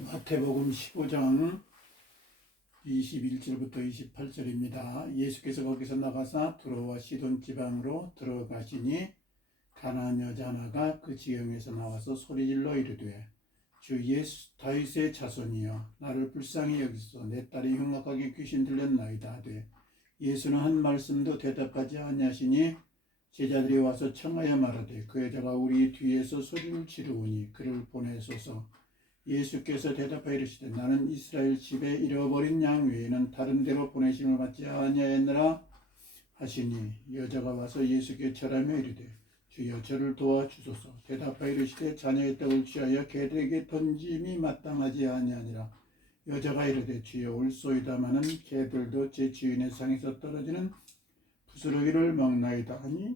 마태복음 15장 21절부터 28절입니다. 예수께서 거기서 나가사 두로와 시돈 지방으로 들어가시니 가나안 여자 하나가 그 지경에서 나와서 소리질러 이르되 주 예수 다윗의 자손이여 나를 불쌍히 여기소서 내 딸이 흉악하게 귀신 들렸나이다 하되 예수는 한 말씀도 대답하지 아니하시니 제자들이 와서 청하여 말하되 그 여자가 우리 뒤에서 소리를 지르오니 그를 보내소서. 예수께서 대답하여 이르시되 나는 이스라엘 집에 잃어버린 양 외에는 다른 데로 보내심을 받지 아니하였느라 하시니 여자가 와서 예수께 절하며 이르되 주여 저를 도와주소서. 대답하여 이르시되 자녀의 떡을 취하여 개들에게 던짐이 마땅하지 아니하니라. 여자가 이르되 주여 올소이다마는 개들도 제 주인의 상에서 떨어지는 부스러기를 먹나이다 하니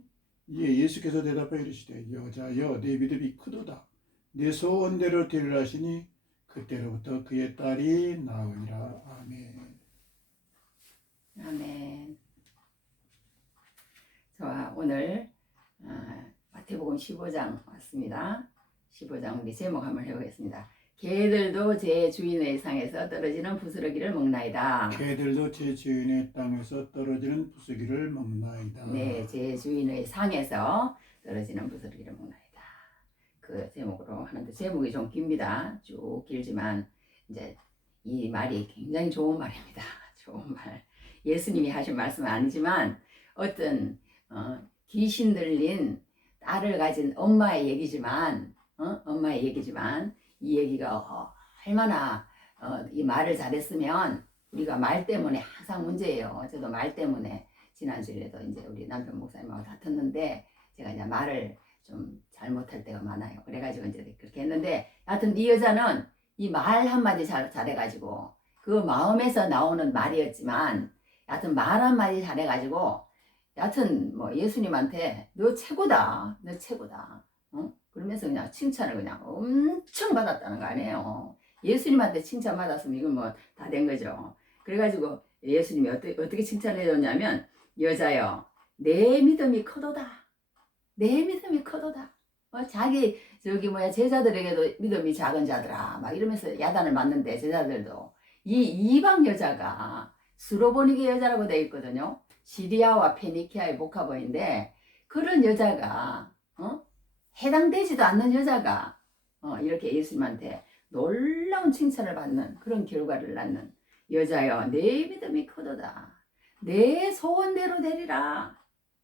이에 예수께서 대답하여 이르시되 여자여 내 믿음이 크도다. 내 소원대로 되리라 하시니 그때로부터 그의 딸이 나으니라. 아멘. 아멘. 자, 오늘 마태복음 15장 왔습니다. 15장 우리 제목 한번 해보겠습니다. 개들도 제 주인의 상에서 떨어지는 부스러기를 먹나이다. 개들도 제 주인의 땅에서 떨어지는 부스러기를 먹나이다. 네, 제 주인의 상에서 떨어지는 부스러기를 먹나이다. 그 제목으로 하는데 제목이 좀 깁니다. 쭉 길지만 이제 이 말이 굉장히 좋은 말입니다. 좋은 말. 예수님이 하신 말씀은 아니지만 어떤 귀신 들린 딸을 가진 엄마의 얘기지만 엄마의 얘기지만 이 얘기가 얼마나 이 말을 잘했으면 우리가 말 때문에 항상 문제예요. 저도 말 때문에 지난주에도 이제 우리 남편 목사님하고 다퉜는데 제가 이제 말을 좀 잘못할 때가 많아요. 그래가지고 이제 그렇게 했는데 하여튼 이 여자는 이 말 한마디 잘해가지고 그 마음에서 나오는 말이었지만 하여튼 말 한마디 잘해가지고 여하튼 뭐 예수님한테 너 최고다, 너 최고다, 그러면서 그냥 칭찬을 그냥 엄청 받았다는 거 아니에요. 예수님한테 칭찬 받았으면 이건 뭐 다 된 거죠. 그래가지고 예수님이 어떻게 칭찬을 해줬냐면 여자여 내 믿음이 크도다, 내 믿음이 크도다. 자기 제자들에게도 믿음이 작은 자들아 막 이러면서 야단을 맞는데 제자들도 이 이방 여자가 수로보니게 여자라고 되어 있거든요. 시리아와 페니키아의 복합어인데 그런 여자가 해당되지도 않는 여자가 이렇게 예수님한테 놀라운 칭찬을 받는 그런 결과를 낳는 여자여 내 믿음이 크도다. 내 소원대로 되리라.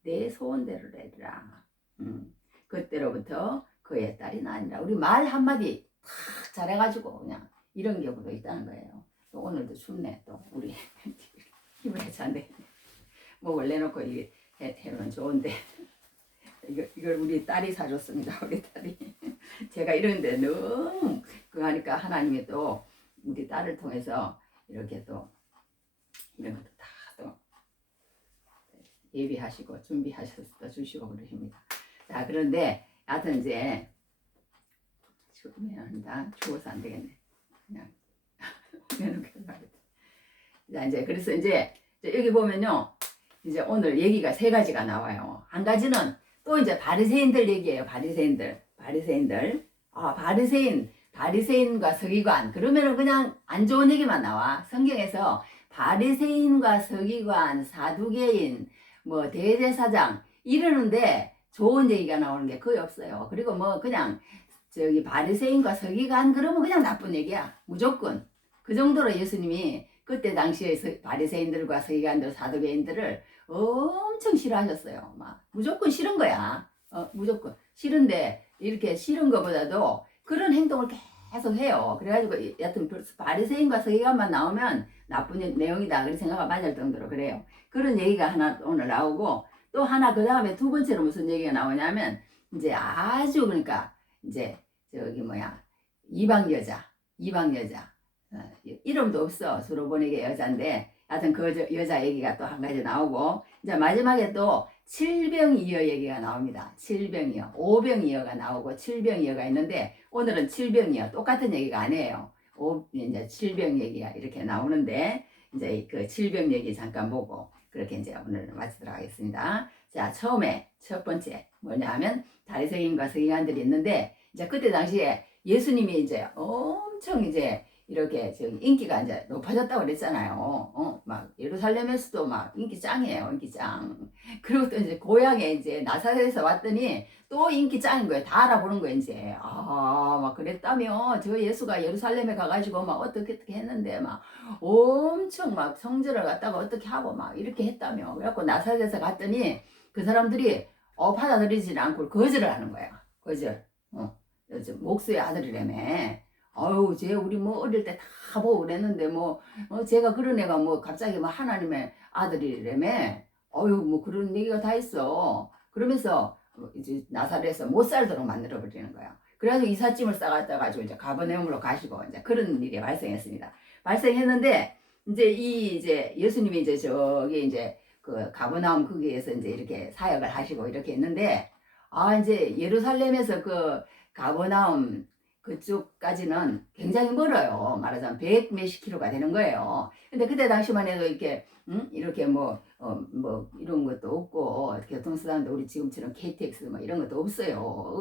내 소원대로 되리라. 그때로부터 그의 딸이 나으니라. 우리 말 한마디 탁 잘해가지고 그냥 이런 경우도 있다는 거예요. 또 오늘도 춥네. 또 우리 힘을 해찬데 목을 내놓고 이게 해놓으면 좋은데 이걸 우리 딸이 사줬습니다. 우리 딸이 제가 이러는데 너무 그거 하니까 하나님이 또 우리 딸을 통해서 이렇게 또 이런 것도 다 또 예비하시고 준비하셔서 주시고 그러십니다. 자, 그런데 하여튼 이제 죽으면 한다. 죽어서 안 되겠네. 그냥 내놓게 말이다. 자, 이제 그래서 이제 여기 보면요. 이제 오늘 얘기가 세 가지가 나와요. 한 가지는 또 이제 바리새인들 얘기예요. 바리새인들. 바리새인과 서기관. 그러면은 그냥 안 좋은 얘기만 나와. 성경에서 바리새인과 서기관, 사두개인, 뭐 대제사장 이러는데 좋은 얘기가 나오는 게 거의 없어요. 그리고 뭐 그냥 바리새인과 서기관 그러면 그냥 나쁜 얘기야. 무조건. 그 정도로 예수님이 그때 당시에 바리새인들과 서기관들, 사두개인들을 엄청 싫어하셨어요. 막 무조건 싫은 거야. 무조건 싫은데 이렇게 싫은 것보다도 그런 행동을 계속 해요. 그래가지고 여튼 바리새인과 서기관만 나오면 나쁜 내용이다. 그렇게 생각가 맞을 정도로 그래요. 그런 얘기가 하나 오늘 나오고 또 하나 그 다음에 두 번째로 무슨 얘기가 나오냐면 이제 아주 그러니까 이제 이방 여자 이름도 없어. 수로보니게 여자인데 하여튼 그 여자 얘기가 또 한 가지 나오고 이제 마지막에 또 칠병이어 얘기가 나옵니다. 칠병이어, 오병이어가 나오고 칠병이어가 있는데 오늘은 칠병이어 똑같은 얘기가 아니에요. 이제 칠병 얘기가 이렇게 나오는데 이제 그 칠병 얘기 잠깐 보고 그렇게 이제 오늘 마치도록 하겠습니다. 자, 처음에 첫 번째 뭐냐 하면 바리새인과 서기관들이 있는데 이제 그때 당시에 예수님이 이제 엄청 이제 이렇게 저기 인기가 이제 높아졌다고 그랬잖아요. 막 예루살렘에서도 막 인기 짱이에요. 인기 짱. 그리고 또 이제 고향에 이제 나사렛에서 왔더니 또 인기 짱인 거예요. 다 알아보는 거예요, 이제. 막 그랬다며. 저 예수가 예루살렘에 가가지고 막 어떻게 했는데 막 엄청 막 성전을 갖다가 어떻게 하고 막 이렇게 했다며. 그래갖고 나사렛에서 갔더니 그 사람들이 받아들이지는 않고 거절을 하는 거야. 거절. 목수의 아들이라며. 아유, 쟤 우리 뭐 어릴 때 다 보고 그랬는데 뭐 제가 그런 애가 뭐 갑자기 뭐 하나님의 아들이라며. 어유 뭐 그런 얘기가 다 있어. 그러면서 이제 나사렛에서 못 살도록 만들어 버리는 거야. 그래가지고 이삿짐을 싸갔다 가지고 이제 가버나움으로 가시고 이제 그런 일이 발생했습니다. 발생했는데 이제 예수님이 이제 저기 이제 그 가버나움 거기에서 이제 이렇게 사역을 하시고 이렇게 했는데 이제 예루살렘에서 그 가버나움 그쪽까지는 굉장히 멀어요. 말하자면 100 몇십 킬로가 되는 거예요. 근데 그때 당시만 해도 이렇게 뭐 이런 것도 없고 교통수단도 우리 지금처럼 KTX 뭐 이런 것도 없어요.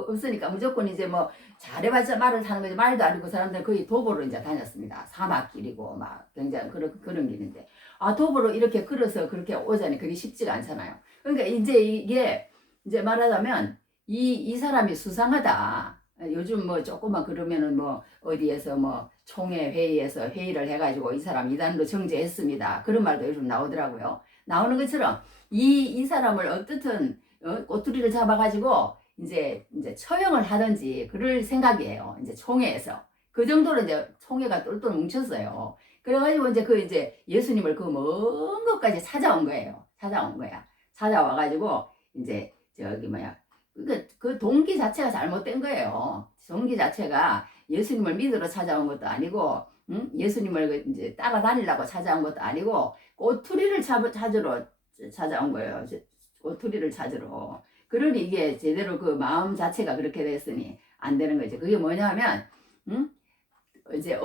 없으니까 무조건 이제 뭐 잘해봤자 말을 타는 거지 말도 안 듣고 사람들은 거의 도보로 이제 다녔습니다. 사막길이고 막 굉장히 그런 길인데 도보로 이렇게 걸어서 그렇게 오자니 그게 쉽지가 않잖아요. 그러니까 이제 이게 이제 말하자면 이 사람이 수상하다. 요즘 뭐 조금만 그러면은 뭐 어디에서 뭐 총회 회의에서 회의를 해가지고 이 사람 이단으로 정죄했습니다. 그런 말도 요즘 나오더라고요. 나오는 것처럼 이 사람을 어떻든 꼬투리를 잡아가지고 이제 처형을 하든지 그럴 생각이에요. 이제 총회에서 그 정도로 이제 총회가 똘똘 뭉쳤어요. 그래가지고 이제 예수님을 그 먼 것까지 찾아온 거예요. 찾아온 거야. 찾아와가지고 이제 저기 뭐야. 그 동기 자체가 잘못된 거예요. 동기 자체가 예수님을 믿으러 찾아온 것도 아니고, 예수님을 이제 따라다니려고 찾아온 것도 아니고, 꼬투리를 찾으러 찾아온 거예요. 꼬투리를 찾으러. 그러니 이게 제대로 그 마음 자체가 그렇게 됐으니 안 되는 거죠. 그게 뭐냐면, 이제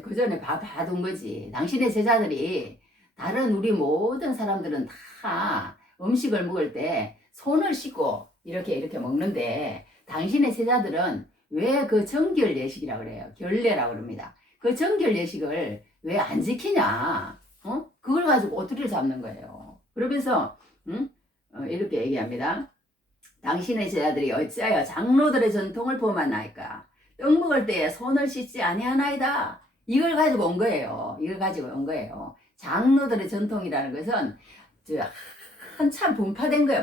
그 전에 봐둔 거지. 당신의 제자들이 다른 우리 모든 사람들은 다 음식을 먹을 때 손을 씻고 이렇게 먹는데 당신의 제자들은 왜 그 정결 예식이라고 그래요. 결례라고 그럽니다. 그 정결 예식을 왜 안 지키냐? 그걸 가지고 꼬투리를 잡는 거예요. 그러면서 이렇게 얘기합니다. 당신의 제자들이 어찌하여 장로들의 전통을 범하나이까? 떡 먹을 때에 손을 씻지 아니하나이다. 이걸 가지고 온 거예요. 이걸 가지고 온 거예요. 장로들의 전통이라는 것은 한참 분파된 거예요.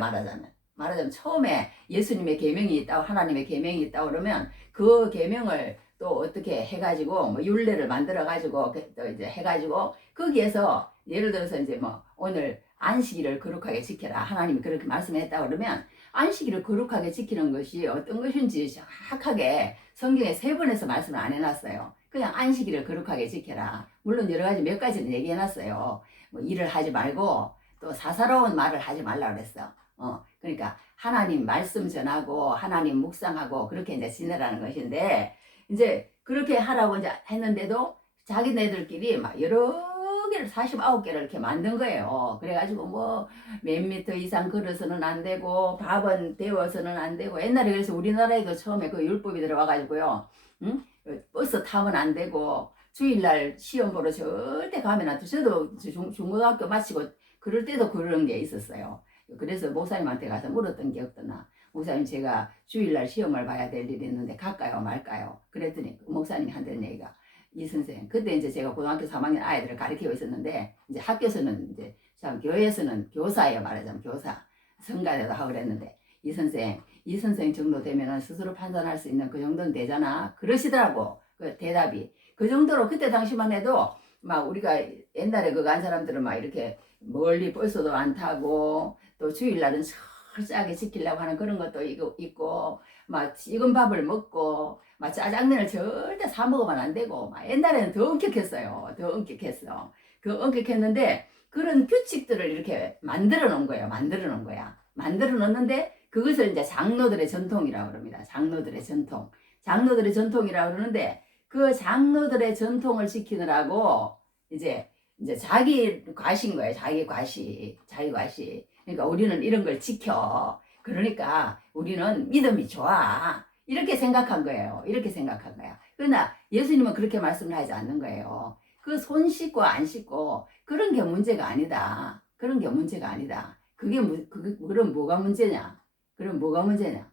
말하자면 처음에 예수님의 계명이 있다고 하나님의 계명이 있다고 그러면 그 계명을 또 어떻게 해가지고 뭐 율례를 만들어가지고 또 이제 해가지고 거기에서 예를 들어서 이제 뭐 오늘 안식일을 거룩하게 지켜라 하나님이 그렇게 말씀했다 그러면 안식일을 거룩하게 지키는 것이 어떤 것인지 정확하게 성경에 3번에서 말씀을 안 해놨어요. 그냥 안식일을 거룩하게 지켜라. 물론 여러 가지 몇 가지는 얘기해놨어요. 뭐 일을 하지 말고 또 사사로운 말을 하지 말라 그랬어. 그러니까 하나님 말씀 전하고 하나님 묵상하고 그렇게 이제 지내라는 것인데 이제 그렇게 하라고 이제 했는데도 자기네들끼리 막 여러 개를 49개를 이렇게 만든 거예요. 그래가지고 뭐 몇 미터 이상 걸어서는 안 되고 밥은 데워서는 안 되고 옛날에 그래서 우리나라에도 처음에 그 율법이 들어와가지고요. 버스 타면 안 되고 주일날 시험 보러 절대 가면 안 돼. 저도 중고등학교 마치고 그럴 때도 그런 게 있었어요. 그래서 목사님한테 가서 물었던 게 없더나 목사님 제가 주일날 시험을 봐야 될 일이 있는데 갈까요 말까요? 그랬더니 목사님이 한다는 얘기가 이 선생 그때 이제 제가 고등학교 3학년 아이들을 가르치고 있었는데 이제 학교에서는 이제 참 교회에서는 교사예요. 말하자면 교사 성가대도 하고 그랬는데 이 선생 정도 되면은 스스로 판단할 수 있는 그 정도는 되잖아 그러시더라고. 그 대답이 그 정도로 그때 당시만 해도 막 우리가 옛날에 그거 한 사람들은 막 이렇게 멀리 버스도 안 타고 또 주일날은 철저하게 지키려고 하는 그런 것도 있고 막 익은 밥을 먹고 막 짜장면을 절대 사 먹으면 안 되고 막 옛날에는 더 엄격했어요. 더 엄격했어. 그 엄격했는데 그런 규칙들을 이렇게 만들어 놓은 거예요. 만들어 놓는데 그것을 이제 장로들의 전통이라고 그럽니다. 장로들의 전통이라고 그러는데 그 장로들의 전통을 지키느라고 이제 자기 과시인 거예요. 자기 과시. 그러니까 우리는 이런 걸 지켜. 그러니까 우리는 믿음이 좋아. 이렇게 생각한 거예요. 이렇게 생각한 거야. 그러나 예수님은 그렇게 말씀을 하지 않는 거예요. 그 손 씻고 안 씻고 그런 게 문제가 아니다. 그런 게 문제가 아니다. 그럼 뭐가 문제냐? 그럼 뭐가 문제냐?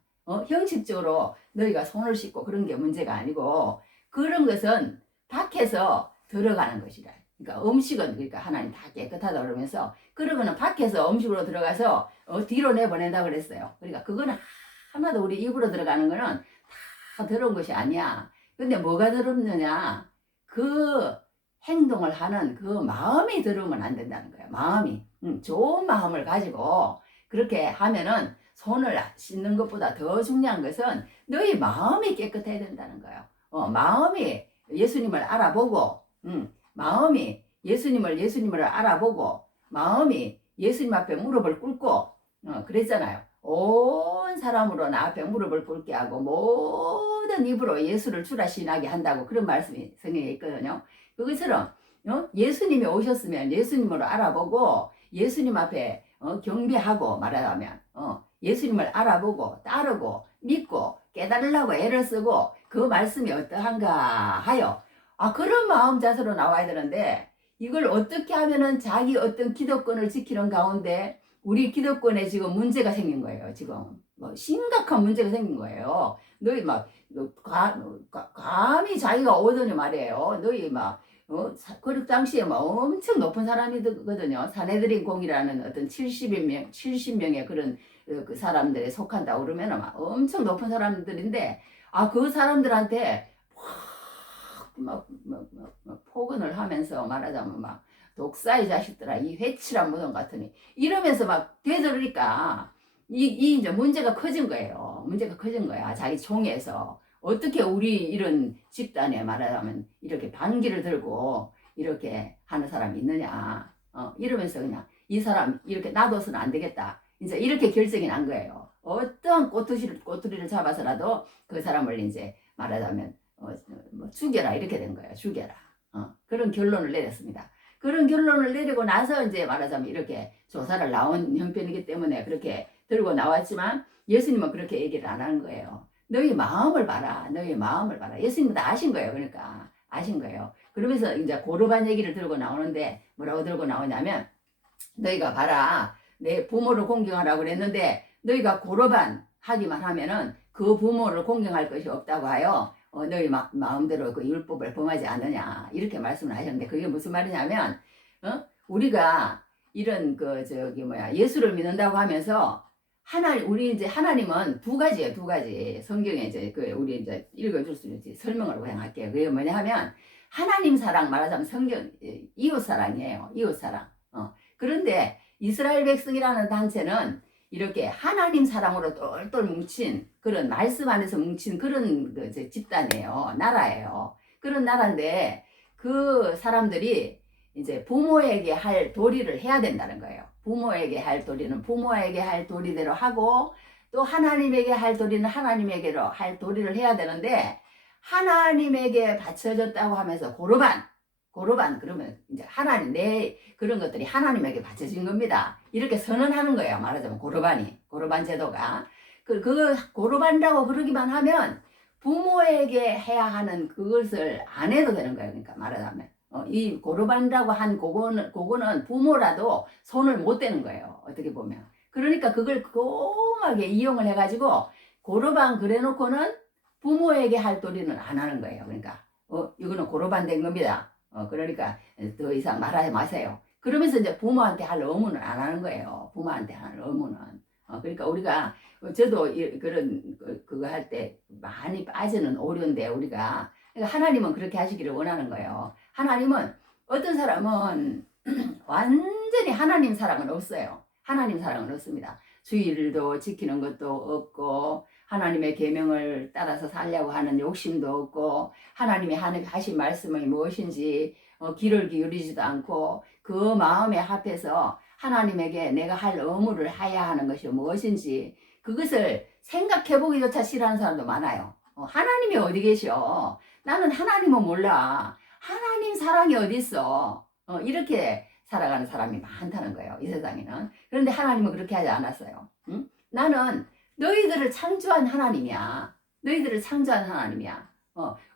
형식적으로 너희가 손을 씻고 그런 게 문제가 아니고 그런 것은 밖에서 들어가는 것이다. 그러니까 음식은 그러니까 하나님 다 깨끗하다 그러면서 그러고는 밖에서 음식으로 들어가서 뒤로 내보낸다 그랬어요. 그러니까 그거는 하나도 우리 입으로 들어가는 거는 다 더러운 것이 아니야. 근데 뭐가 더럽느냐? 그 행동을 하는 그 마음이 더러우면 안 된다는 거예요. 마음이. 좋은 마음을 가지고 그렇게 하면은 손을 씻는 것보다 더 중요한 것은 너희 마음이 깨끗해야 된다는 거예요. 마음이 예수님을 알아보고, 마음이 예수님을 알아보고, 마음이 예수님 앞에 무릎을 꿇고, 그랬잖아요. 온 사람으로 나 앞에 무릎을 꿇게 하고 모든 입으로 예수를 주라 신하게 한다고 그런 말씀이 성경에 있거든요. 그것처럼 예수님이 오셨으면 예수님으로 알아보고 예수님 앞에 경배하고 말하자면 예수님을 알아보고 따르고 믿고 깨달으려고 애를 쓰고 그 말씀이 어떠한가 하여 그런 마음 자세로 나와야 되는데 이걸 어떻게 하면은 자기 어떤 기득권을 지키는 가운데 우리 기득권에 지금 문제가 생긴 거예요. 지금 심각한 문제가 생긴 거예요. 너희 감히 자기가 오더니 말이에요. 너희 그 당시에 엄청 높은 사람이거든요. 사내들인 공이라는 어떤 70명의 그런 그 사람들에 속한다고 그러면 엄청 높은 사람들인데 그 사람들한테 폭언을 하면서 말하자면 독사의 자식들아 이 회칠한 무덤 같으니 이러면서 되돌리니까 이제 문제가 커진 거예요. 문제가 커진 거야. 자기 총에서 어떻게 우리 이런 집단에 말하자면 이렇게 반기를 들고 이렇게 하는 사람이 있느냐. 이러면서 그냥 이 사람 이렇게 놔둬서는 안 되겠다. 이제 이렇게 결정이 난 거예요. 어떠한 꼬투리를 잡아서라도 그 사람을 이제 말하자면 죽여라 이렇게 된 거예요. 죽여라. 그런 결론을 내렸습니다. 그런 결론을 내리고 나서 이제 말하자면 이렇게 조사를 나온 형편이기 때문에 그렇게 들고 나왔지만 예수님은 그렇게 얘기를 안 하는 거예요. 너희 마음을 봐라. 너희 마음을 봐라. 예수님은 다 아신 거예요. 그러니까 아신 거예요. 그러면서 이제 고르반 얘기를 들고 나오는데 뭐라고 들고 나오냐면 너희가 봐라. 내 부모를 공경하라고 그랬는데 너희가 고르반 하기만 하면은 그 부모를 공경할 것이 없다고 하여 너희 마음대로 그 율법을 범하지 않느냐 이렇게 말씀을 하셨는데 그게 무슨 말이냐면 우리가 이런 예수를 믿는다고 하면서 우리 이제 하나님은 두 가지예요. 두 가지 성경에 이제 우리 이제 읽어줄 수 있는지 설명을 그냥 할게요. 그게 뭐냐 하면 하나님 사랑 말하자면 성경 이웃 사랑이에요. 이웃 사랑. 그런데 이스라엘 백성이라는 단체는 이렇게 하나님 사랑으로 똘똘 뭉친 그런 말씀 안에서 뭉친 그런 집단이에요. 나라예요. 그런 나라인데 그 사람들이 이제 부모에게 할 도리를 해야 된다는 거예요. 부모에게 할 도리는 부모에게 할 도리대로 하고 또 하나님에게 할 도리는 하나님에게로 할 도리를 해야 되는데 하나님에게 바쳐졌다고 하면서 고르반 그러면 이제 하나님 내 그런 것들이 하나님에게 바쳐진 겁니다. 이렇게 선언하는 거예요. 말하자면 고르반 제도가 그 고르반이라고 그러기만 하면 부모에게 해야 하는 그것을 안 해도 되는 거예요. 그러니까 말하자면 이 고르반이라고 한 그거는 부모라도 손을 못 대는 거예요. 어떻게 보면 그러니까 그걸 꼼하게 이용을 해가지고 고르반 그래놓고는 부모에게 할 도리는 안 하는 거예요. 그러니까 이거는 고르반 된 겁니다. 그러니까 더 이상 말하지 마세요. 그러면서 이제 부모한테 할 의무는 안 하는 거예요. 부모한테 할 의무는. 그러니까 우리가 저도 그거 할 때 많이 빠지는 오류인데 우리가 그러니까 하나님은 그렇게 하시기를 원하는 거예요. 하나님은 어떤 사람은 완전히 하나님 사랑은 없어요. 하나님 사랑은 없습니다. 주일도 지키는 것도 없고 하나님의 계명을 따라서 살려고 하는 욕심도 없고 하나님이 하신 말씀이 무엇인지 귀를 기울이지도 않고 그 마음에 합해서 하나님에게 내가 할 의무를 해야 하는 것이 무엇인지 그것을 생각해보기조차 싫어하는 사람도 많아요. 하나님이 어디 계셔? 나는 하나님은 몰라. 하나님 사랑이 어디 있어? 이렇게 살아가는 사람이 많다는 거예요. 이 세상에는. 그런데 하나님은 그렇게 하지 않았어요. 나는 너희들을 창조한 하나님이야. 너희들을 창조한 하나님이야.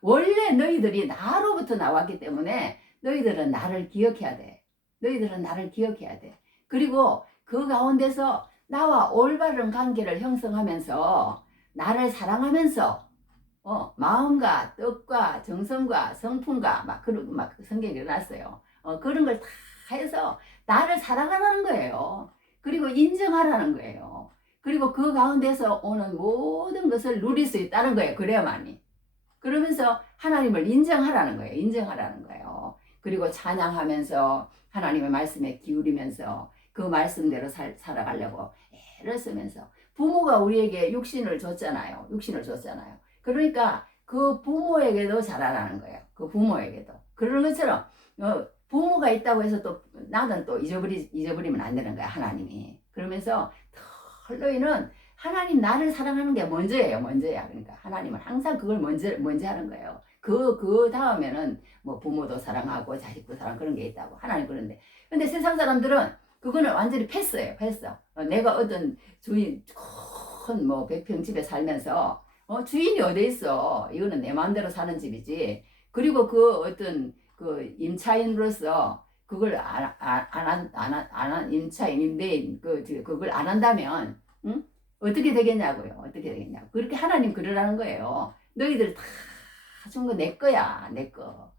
원래 너희들이 나로부터 나왔기 때문에 너희들은 나를 기억해야 돼. 너희들은 나를 기억해야 돼. 그리고 그 가운데서 나와 올바른 관계를 형성하면서 나를 사랑하면서 마음과 뜻과 정성과 성품과 막 그런 막 성경에 일어났어요. 그런 걸 다 해서 나를 사랑하라는 거예요. 그리고 인정하라는 거예요. 그리고 그 가운데서 오는 모든 것을 누릴 수 있다는 거예요. 그래야만이. 그러면서 하나님을 인정하라는 거예요. 인정하라는 거예요. 그리고 찬양하면서 하나님의 말씀에 기울이면서 그 말씀대로 살아가려고 애를 쓰면서 부모가 우리에게 육신을 줬잖아요. 육신을 줬잖아요. 그러니까 그 부모에게도 잘하라는 거예요. 그 부모에게도. 그런 것처럼 부모가 있다고 해서 또 나는 또 잊어버리면 안 되는 거야. 하나님이. 그러면서 너희는 하나님 나를 사랑하는 게 먼저예요. 먼저야. 그러니까 하나님은 항상 그걸 먼저 하는 거예요. 그 다음에는 뭐 부모도 사랑하고 자식도 사랑 그런 게 있다고. 하나님 그런데. 근데 세상 사람들은 그거는 완전히 패스예요. 패스. 내가 어떤 주인 큰 뭐 100평 집에 살면서 주인이 어디 있어. 이거는 내 마음대로 사는 집이지. 그리고 그 어떤 그 임차인으로서 그걸 임차인, 임대인 그걸 안 한다면 응? 어떻게 되겠냐고요. 어떻게 되겠냐고. 그렇게 하나님 그러라는 거예요. 너희들 다 준 거 내 거야. 내 거.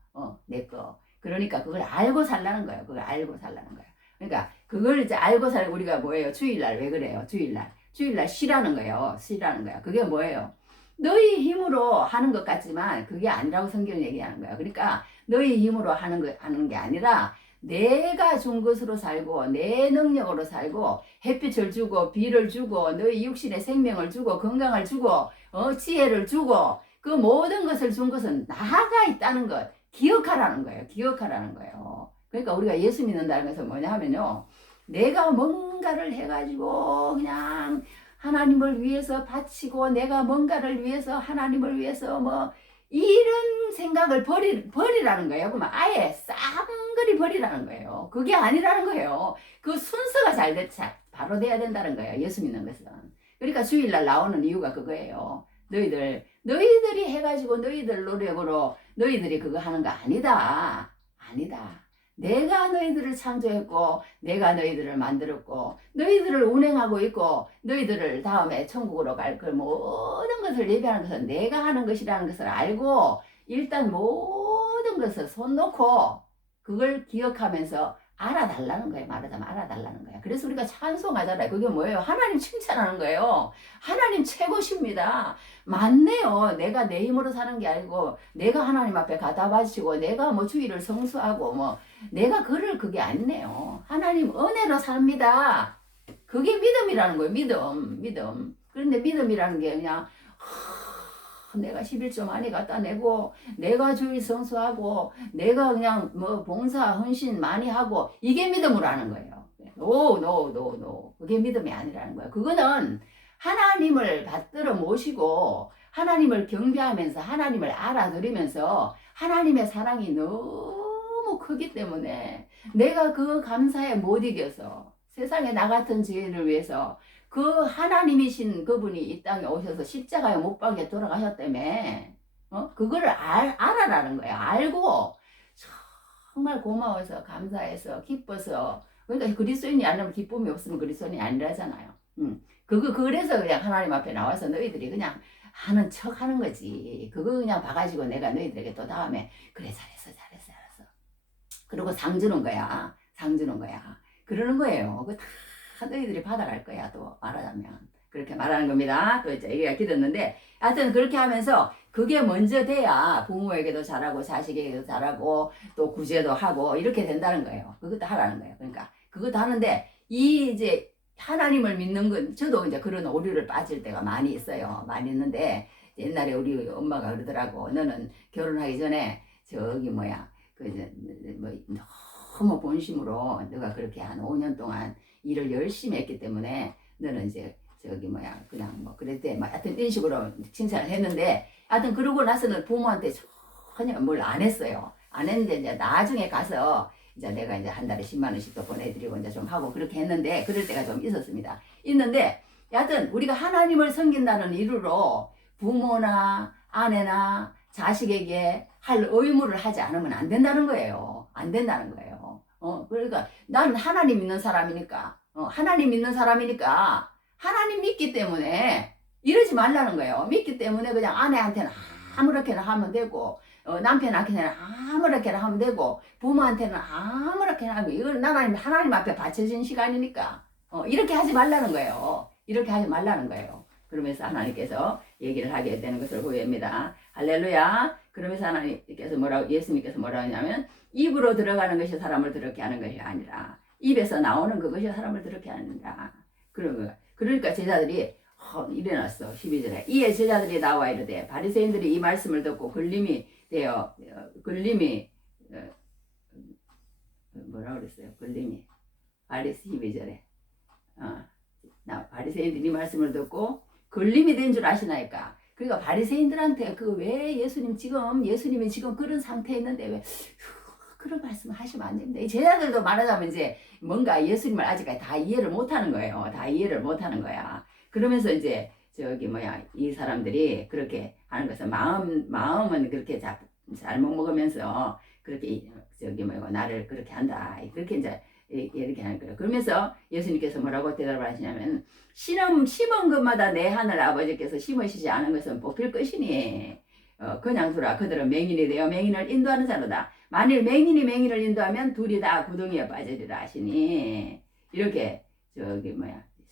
내 거. 그러니까 그걸 알고 살라는 거예요. 그걸 알고 살라는 거예요. 그러니까 그걸 이제 알고 살고 우리가 뭐예요? 주일날 왜 그래요? 주일날 쉬라는 거예요. 쉬라는 거야. 그게 뭐예요? 너희 힘으로 하는 것 같지만 그게 아니라고 성경은 얘기하는 거야. 그러니까 너희 힘으로 하는 게 아니라 내가 준 것으로 살고 내 능력으로 살고 햇빛을 주고 비를 주고 너희 육신의 생명을 주고 건강을 주고 지혜를 주고 그 모든 것을 준 것은 나가 있다는 것 기억하라는 거예요. 기억하라는 거예요. 그러니까 우리가 예수 믿는다는 것은 뭐냐 하면요. 내가 뭔가를 해가지고 그냥 하나님을 위해서 바치고 내가 뭔가를 위해서 하나님을 위해서 뭐 이런 생각을 버리라는 거예요. 그러면 아예 쌍거리 버리라는 거예요. 그게 아니라는 거예요. 그 순서가 바로 돼야 된다는 거예요. 예수 믿는 것은. 그러니까 주일날 나오는 이유가 그거예요. 너희들이 해가지고 너희들 노력으로 너희들이 그거 하는 거 아니다. 아니다. 내가 너희들을 창조했고 내가 너희들을 만들었고 너희들을 운행하고 있고 너희들을 다음에 천국으로 갈 그 모든 것을 예비하는 것은 내가 하는 것이라는 것을 알고 일단 모든 것을 손 놓고 그걸 기억하면서 알아달라는 거예요. 말하자면 알아달라는 거예요. 그래서 우리가 찬송하잖아요. 그게 뭐예요? 하나님 칭찬하는 거예요. 하나님 최고십니다. 맞네요. 내가 내 힘으로 사는 게 아니고 내가 하나님 앞에 가다 바치고 내가 뭐 주일을 성수하고 뭐 내가 그게 아니네요. 하나님 은혜로 삽니다. 그게 믿음이라는 거예요. 믿음. 그런데 믿음이라는 게 그냥 내가 11조 많이 갖다 내고 내가 주일 성수하고 내가 그냥 뭐 봉사 헌신 많이 하고 이게 믿음으로 하는 거예요. 노. 그게 믿음이 아니라는 거예요. 그거는 하나님을 받들어 모시고 하나님을 경배하면서 하나님을 알아들으면서 하나님의 사랑이 너무 크기 때문에 내가 그 감사에 못 이겨서 세상에 나 같은 죄인을 위해서 그 하나님이신 그분이 이 땅에 오셔서 십자가에 못 박혀 돌아가셨다며 그거를 알아라는 거예요. 알고 정말 고마워서 감사해서 기뻐서 그러니까 그리스도인이 아니면 기쁨이 없으면 그리스도인이 아니라잖아요. 그래서 그냥 하나님 앞에 나와서 너희들이 그냥 하는 척 하는 거지. 그거 그냥 봐가지고 내가 너희들에게 또 다음에 그래 잘했어. 그리고 상 주는 거야. 그러는 거예요. 그거 다 너희들이 받아갈 거야. 또 말하자면. 그렇게 말하는 겁니다. 또 이제 얘기가 길었는데 하여튼 그렇게 하면서 그게 먼저 돼야 부모에게도 잘하고 자식에게도 잘하고 또 구제도 하고 이렇게 된다는 거예요. 그것도 하라는 거예요. 그러니까 그것도 하는데 이 이제 하나님을 믿는 건 저도 이제 그런 오류를 빠질 때가 많이 있어요. 많이 있는데 옛날에 우리 엄마가 그러더라고. 너는 결혼하기 전에 저기 뭐야 그 이제 뭐 너무 본심으로 너가 그렇게 한 5년 동안 일을 열심히 했기 때문에 너는 이제 저기 뭐야 그냥 뭐 그랬대. 뭐 하여튼 이런 식으로 칭찬을 했는데 하여튼 그러고 나서는 부모한테 전혀 뭘 안 했어요. 안 했는데 이제 나중에 가서 이제 내가 이제 한 달에 10만 원씩 또 보내드리고 이제 좀 하고 그렇게 했는데 그럴 때가 좀 있었습니다. 있는데 여하튼 우리가 하나님을 섬긴다는 이유로 부모나 아내나 자식에게 할 의무를 하지 않으면 안 된다는 거예요. 안 된다는 거예요. 그러니까 나는 하나님 믿는 사람이니까, 하나님 믿는 사람이니까, 하나님 믿기 때문에 이러지 말라는 거예요. 믿기 때문에 그냥 아내한테는 아무렇게나 하면 되고, 남편한테는 아무렇게나 하면 되고, 부모한테는 아무렇게나 하면, 이건 하나님 앞에 바쳐진 시간이니까, 이렇게 하지 말라는 거예요. 이렇게 하지 말라는 거예요. 그러면서 하나님께서 얘기를 하게 되는 것을 보입니다. 할렐루야. 그러면서 하나님께서 예수님께서 뭐라고 하냐면, 입으로 들어가는 것이 사람을 더럽게 하는 것이 아니라, 입에서 나오는 그것이 사람을 더럽게 하느니라. 그러니까 제자들이 일어났어. 12절에. 이에 제자들이 나와 이르되, 바리새인들이 이 말씀을 듣고 뭐라고 그랬어요? 바리새 12절에. 바리새인들이 이 말씀을 듣고 걸림이 된 줄 아시나이까. 그러니까 바리새인들한테 예수님이 지금 그런 상태에 있는데 왜 그런 말씀을 하시면 안 됩니다. 이 제자들도 말하자면 이제 뭔가 예수님을 아직까지 다 이해를 못하는 거예요. 다 이해를 못하는 거야. 그러면서 이제 이 사람들이 그렇게 하는 것은 마음은 그렇게 잘못 먹으면서 그렇게 나를 그렇게 한다. 그렇게 이제 이렇게 하는 거예요. 그러면서 예수님께서 뭐라고 대답을 하시냐면, 심은 것마다 내 하늘 아버지께서 심으시지 않은 것은 뽑힐 것이니 그냥 두라. 그들은 맹인이 되어 맹인을 인도하는 자로다. 만일 맹인이 맹인을 인도하면 둘이 다 구덩이에 빠지리라 하시니, 이렇게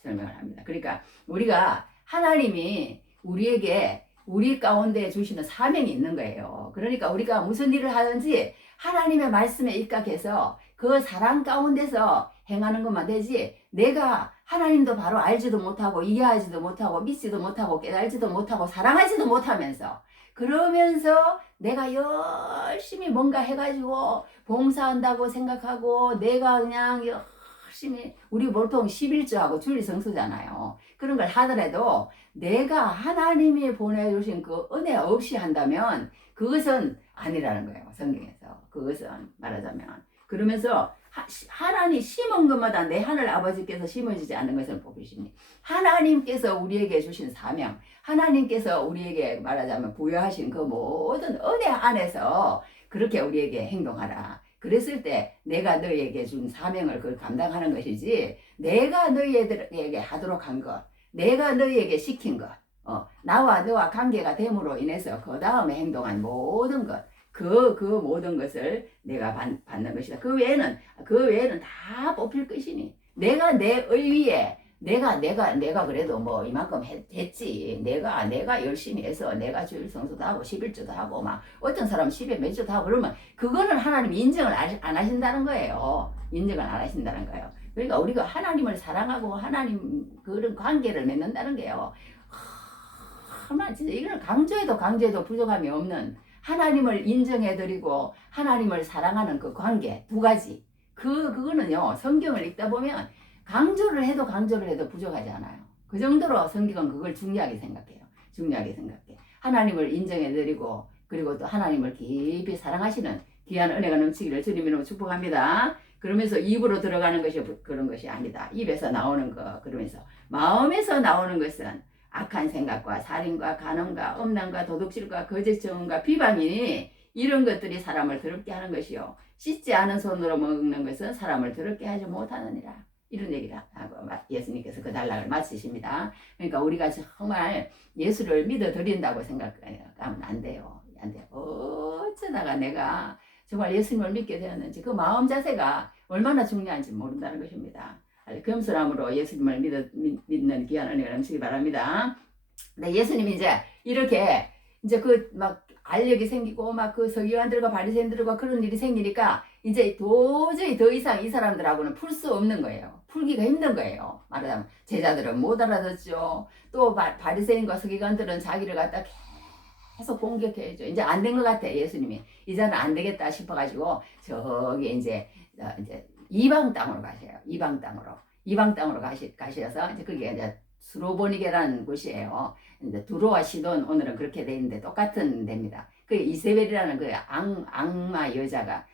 설명을 합니다. 그러니까 우리가 하나님이 우리 가운데 주시는 사명이 있는 거예요. 그러니까 우리가 무슨 일을 하든지 하나님의 말씀에 입각해서 그 사랑 가운데서 행하는 것만 되지, 내가 하나님도 바로 알지도 못하고 이해하지도 못하고 믿지도 못하고 깨달지도 못하고 사랑하지도 못하면서, 그러면서 내가 열심히 뭔가 해가지고 봉사한다고 생각하고 내가 그냥 열심히, 우리 보통 11조하고 주일성수잖아요. 그런 걸 하더라도 내가 하나님이 보내주신 그 은혜 없이 한다면 그것은 아니라는 거예요. 성경에서. 그것은 말하자면. 그러면서 하나님 심은 것마다 내 하늘 아버지께서 심어지지 않는 것을 뽑으시니, 하나님께서 우리에게 주신 사명, 하나님께서 우리에게 말하자면 부여하신 그 모든 은혜 안에서 그렇게 우리에게 행동하라. 그랬을 때 내가 너희에게 준 사명을 그걸 감당하는 것이지, 내가 너희에게 하도록 한 것, 내가 너희에게 시킨 것, 나와 너와 관계가 됨으로 인해서 그 다음에 행동한 모든 것, 그 모든 것을 내가 받는 것이다. 그 외에는 다 뽑힐 것이니, 내가 내 의위에 내가 그래도 뭐 이만큼 했지. 내가 열심히 해서 내가 주일 성수도 하고 11조도 하고 막 어떤 사람은 10에 몇 조도 하고 그러면 그거는 하나님이 인정을 안 하신다는 거예요. 인정을 안 하신다는 거예요. 그러니까 우리가 하나님을 사랑하고 하나님 그런 관계를 맺는다는 게요. 진짜 이거는 강조해도 부족함이 없는, 하나님을 인정해드리고 하나님을 사랑하는 그 관계 두 가지. 그거는요, 성경을 읽다 보면 강조를 해도 부족하지 않아요. 그 정도로 성경은 그걸 중요하게 생각해요. 하나님을 인정해드리고, 그리고 또 하나님을 깊이 사랑하시는 귀한 은혜가 넘치기를 주님 이름으로 축복합니다. 그러면서 입으로 들어가는 것이 그런 것이 아니다. 입에서 나오는 거. 그러면서 마음에서 나오는 것은 악한 생각과 살인과 간음과 음란과 도둑질과 거짓 증언과 비방이니, 이런 것들이 사람을 더럽게 하는 것이요, 씻지 않은 손으로 먹는 것은 사람을 더럽게 하지 못하느니라. 이런 얘기를 하고 예수님께서 그 단락을 마치십니다. 그러니까 우리가 정말 예수를 믿어드린다고 생각하면 안 돼요. 어쩌다가 내가 정말 예수님을 믿게 되었는지 그 마음 자세가 얼마나 중요한지 모른다는 것입니다. 겸손함으로 예수님을 믿는 귀한 은혜가 넘치기 바랍니다. 근데 예수님이 이제 이렇게 이제 막 알력이 생기고 막 그 서기관들과 바리새인들과 그런 일이 생기니까 이제 도저히 더 이상 이 사람들하고는 풀 수 없는 거예요. 풀기가 힘든 거예요. 말하자면 제자들은 못 알아듣죠. 또 바리새인과 서기관들은 자기를 갖다 계속 공격해야죠. 이제 안 된 것 같아. 예수님이 이제는 안 되겠다 싶어가지고 저기 이제 이방 땅으로 가셔요. 이방 땅으로 가셔서 이제 그게 이제 스로보니게라는 곳이에요. 이제 두로와 시돈, 오늘은 그렇게 돼 있는데 똑같은 데입니다. 그 이세벨이라는 그 악마 여자가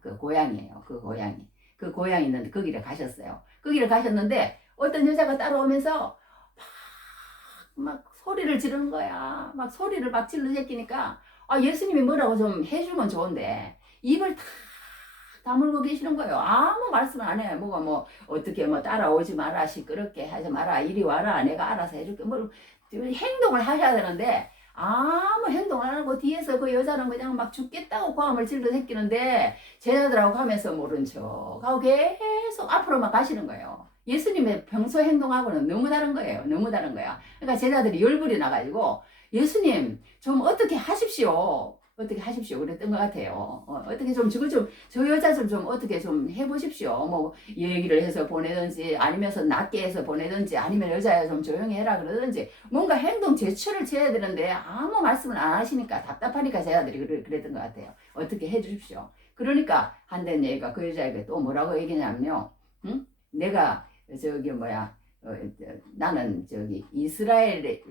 그 고향이에요. 그 고향이 있는데 거기를 가셨어요. 거기를 가셨는데 어떤 여자가 따라오면서 막 소리를 지르는 거야. 막 소리를 막 질러 제끼니까 예수님이 뭐라고 좀 해주면 좋은데 입을 다 다물고 계시는 거예요. 아무 말씀 안 해. 뭐가 뭐 어떻게 뭐 따라오지 마라, 시끄럽게 하지 마라, 이리 와라, 내가 알아서 해줄게. 뭐 행동을 하셔야 되는데 아무 행동을 안 하고 뒤에서 그 여자는 그냥 막 죽겠다고 고함을 질러 새끼는데 제자들하고 가면서 모른 척하고 계속 앞으로만 가시는 거예요. 예수님의 평소 행동하고는 너무 다른 거예요. 너무 다른 거야. 그러니까 제자들이 열불이 나가지고 예수님 좀 어떻게 하십시오. 어떻게 하십시오. 그랬던 것 같아요. 어떻게 좀, 저 여자 좀 어떻게 좀 해보십시오. 뭐, 얘기를 해서 보내든지, 아니면서 낮게 해서 보내든지, 아니면 여자야 좀 조용히 해라 그러든지, 뭔가 행동 제출을 취해야 되는데, 아무 말씀을 안 하시니까 답답하니까 제자들이 그랬던 것 같아요. 어떻게 해주십시오. 그러니까, 한된 얘기가 그 여자에게 또 뭐라고 얘기냐면요. 응? 내가, 나는 이스라엘의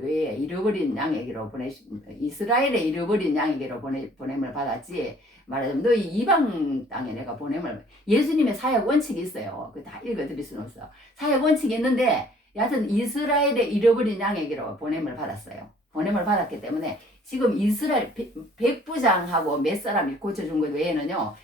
잃어버린 양에게로 이스라엘의 잃어버린 양에게로 보냄을 받았지. 말하자면 너희 이방 땅에 내가 보냄을. 예수님의 사역 원칙이 있어요. 그 다 읽어드릴 수는 없어. 사역 원칙이 있는데 여하튼 이스라엘의 잃어버린 양에게로 보냄을 받았어요. 보냄을 받았기 때문에 지금 이스라엘 백부장하고 몇 사람이 고쳐준 것 외에는요.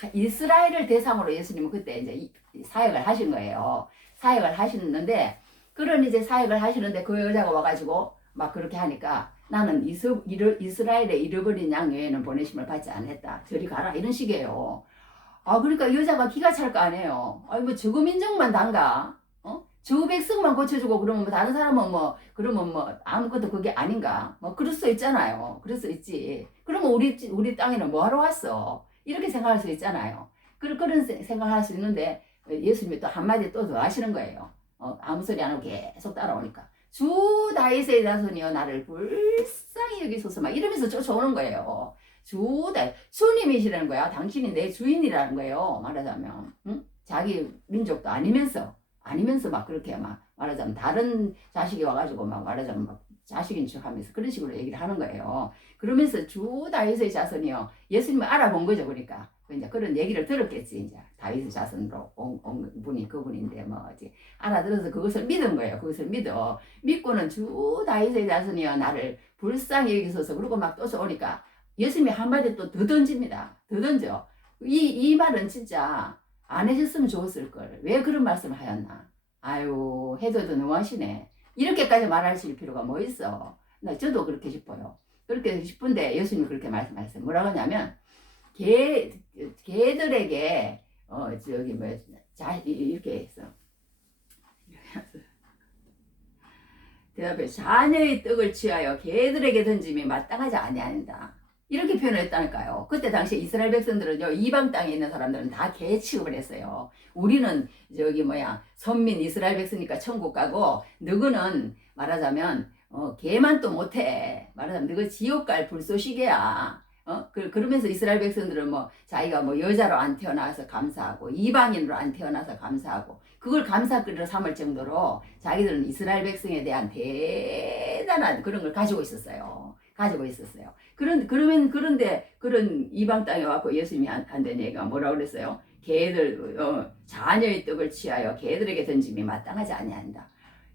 다 이스라엘을 대상으로 예수님은 그때 이제 사역을 하신 거예요. 사역을 하시는데 그런 이제 사역을 하시는데 그 여자가 와가지고 막 그렇게 하니까 나는 이스라엘의 잃어버린 양 외에는 보내심을 받지 않았다. 저리 가라 이런 식이에요. 그러니까 여자가 기가 찰 거 아니에요. 뭐 저거 민족만 단가? 저 백성만 고쳐주고 그러면 뭐 다른 사람은 뭐 그러면 뭐 아무것도 그게 아닌가? 뭐 그럴 수 있잖아요. 그럴 수 있지. 그러면 우리 땅에는 뭐 하러 왔어? 이렇게 생각할 수 있잖아요. 그런 생각을 할 수 있는데 예수님이 또 한마디 또 더 하시는 거예요. 아무 소리 안 하고 계속 따라오니까. 주 다윗의 자손이여 나를 불쌍히 여기소서 막 이러면서 쫓아오는 거예요. 주님이시라는 거야. 당신이 내 주인이라는 거예요. 말하자면. 응? 자기 민족도 아니면서 막 그렇게 막 말하자면 다른 자식이 와가지고 막 말하자면 막 자식인 척 하면서 그런 식으로 얘기를 하는 거예요. 그러면서 주 다윗의 자손이요. 예수님을 알아본 거죠. 그러니까. 이제 그런 얘기를 들었겠지. 이제 다윗의 자손으로 온 분이 그분인데 뭐 이제 알아들어서 그것을 믿은 거예요. 그것을 믿고는 주 다윗의 자손이여 나를 불쌍히 여기소서 그러고 막 쫓아오니까 예수님이 한마디 또 더 던집니다. 더 던져. 이 말은 진짜 안 해줬으면 좋았을 걸. 왜 그런 말씀을 하였나? 아유 해줘도 너무하시네. 이렇게까지 말하실 필요가 뭐 있어? 저도 그렇게 싶어요. 그렇게 싶은데 예수님이 그렇게 말씀하셨어요. 뭐라고 하냐면 개들에게 이렇게 했어. 대답해 자녀의 떡을 취하여 개들에게 던짐이 마땅하지 아니한다. 이렇게 표현을 했다니까요. 그때 당시 이스라엘 백성들은요, 이방 땅에 있는 사람들은 다 개 취급을 했어요. 우리는 선민 이스라엘 백성이니까 천국 가고, 너희는 말하자면, 개만 또 못해. 말하자면, 너희 지옥 갈 불쏘시개야. 그러면서 이스라엘 백성들은 자기가 여자로 안 태어나서 감사하고, 이방인으로 안 태어나서 감사하고, 그걸 감사거리로 삼을 정도로 자기들은 이스라엘 백성에 대한 대단한 그런 걸 가지고 있었어요. 그런데 그런 이방 땅에 와서 예수님이 한다는 얘기가 뭐라고 그랬어요? 개들 자녀의 떡을 취하여 개들에게 던짐이 마땅하지 아니한다.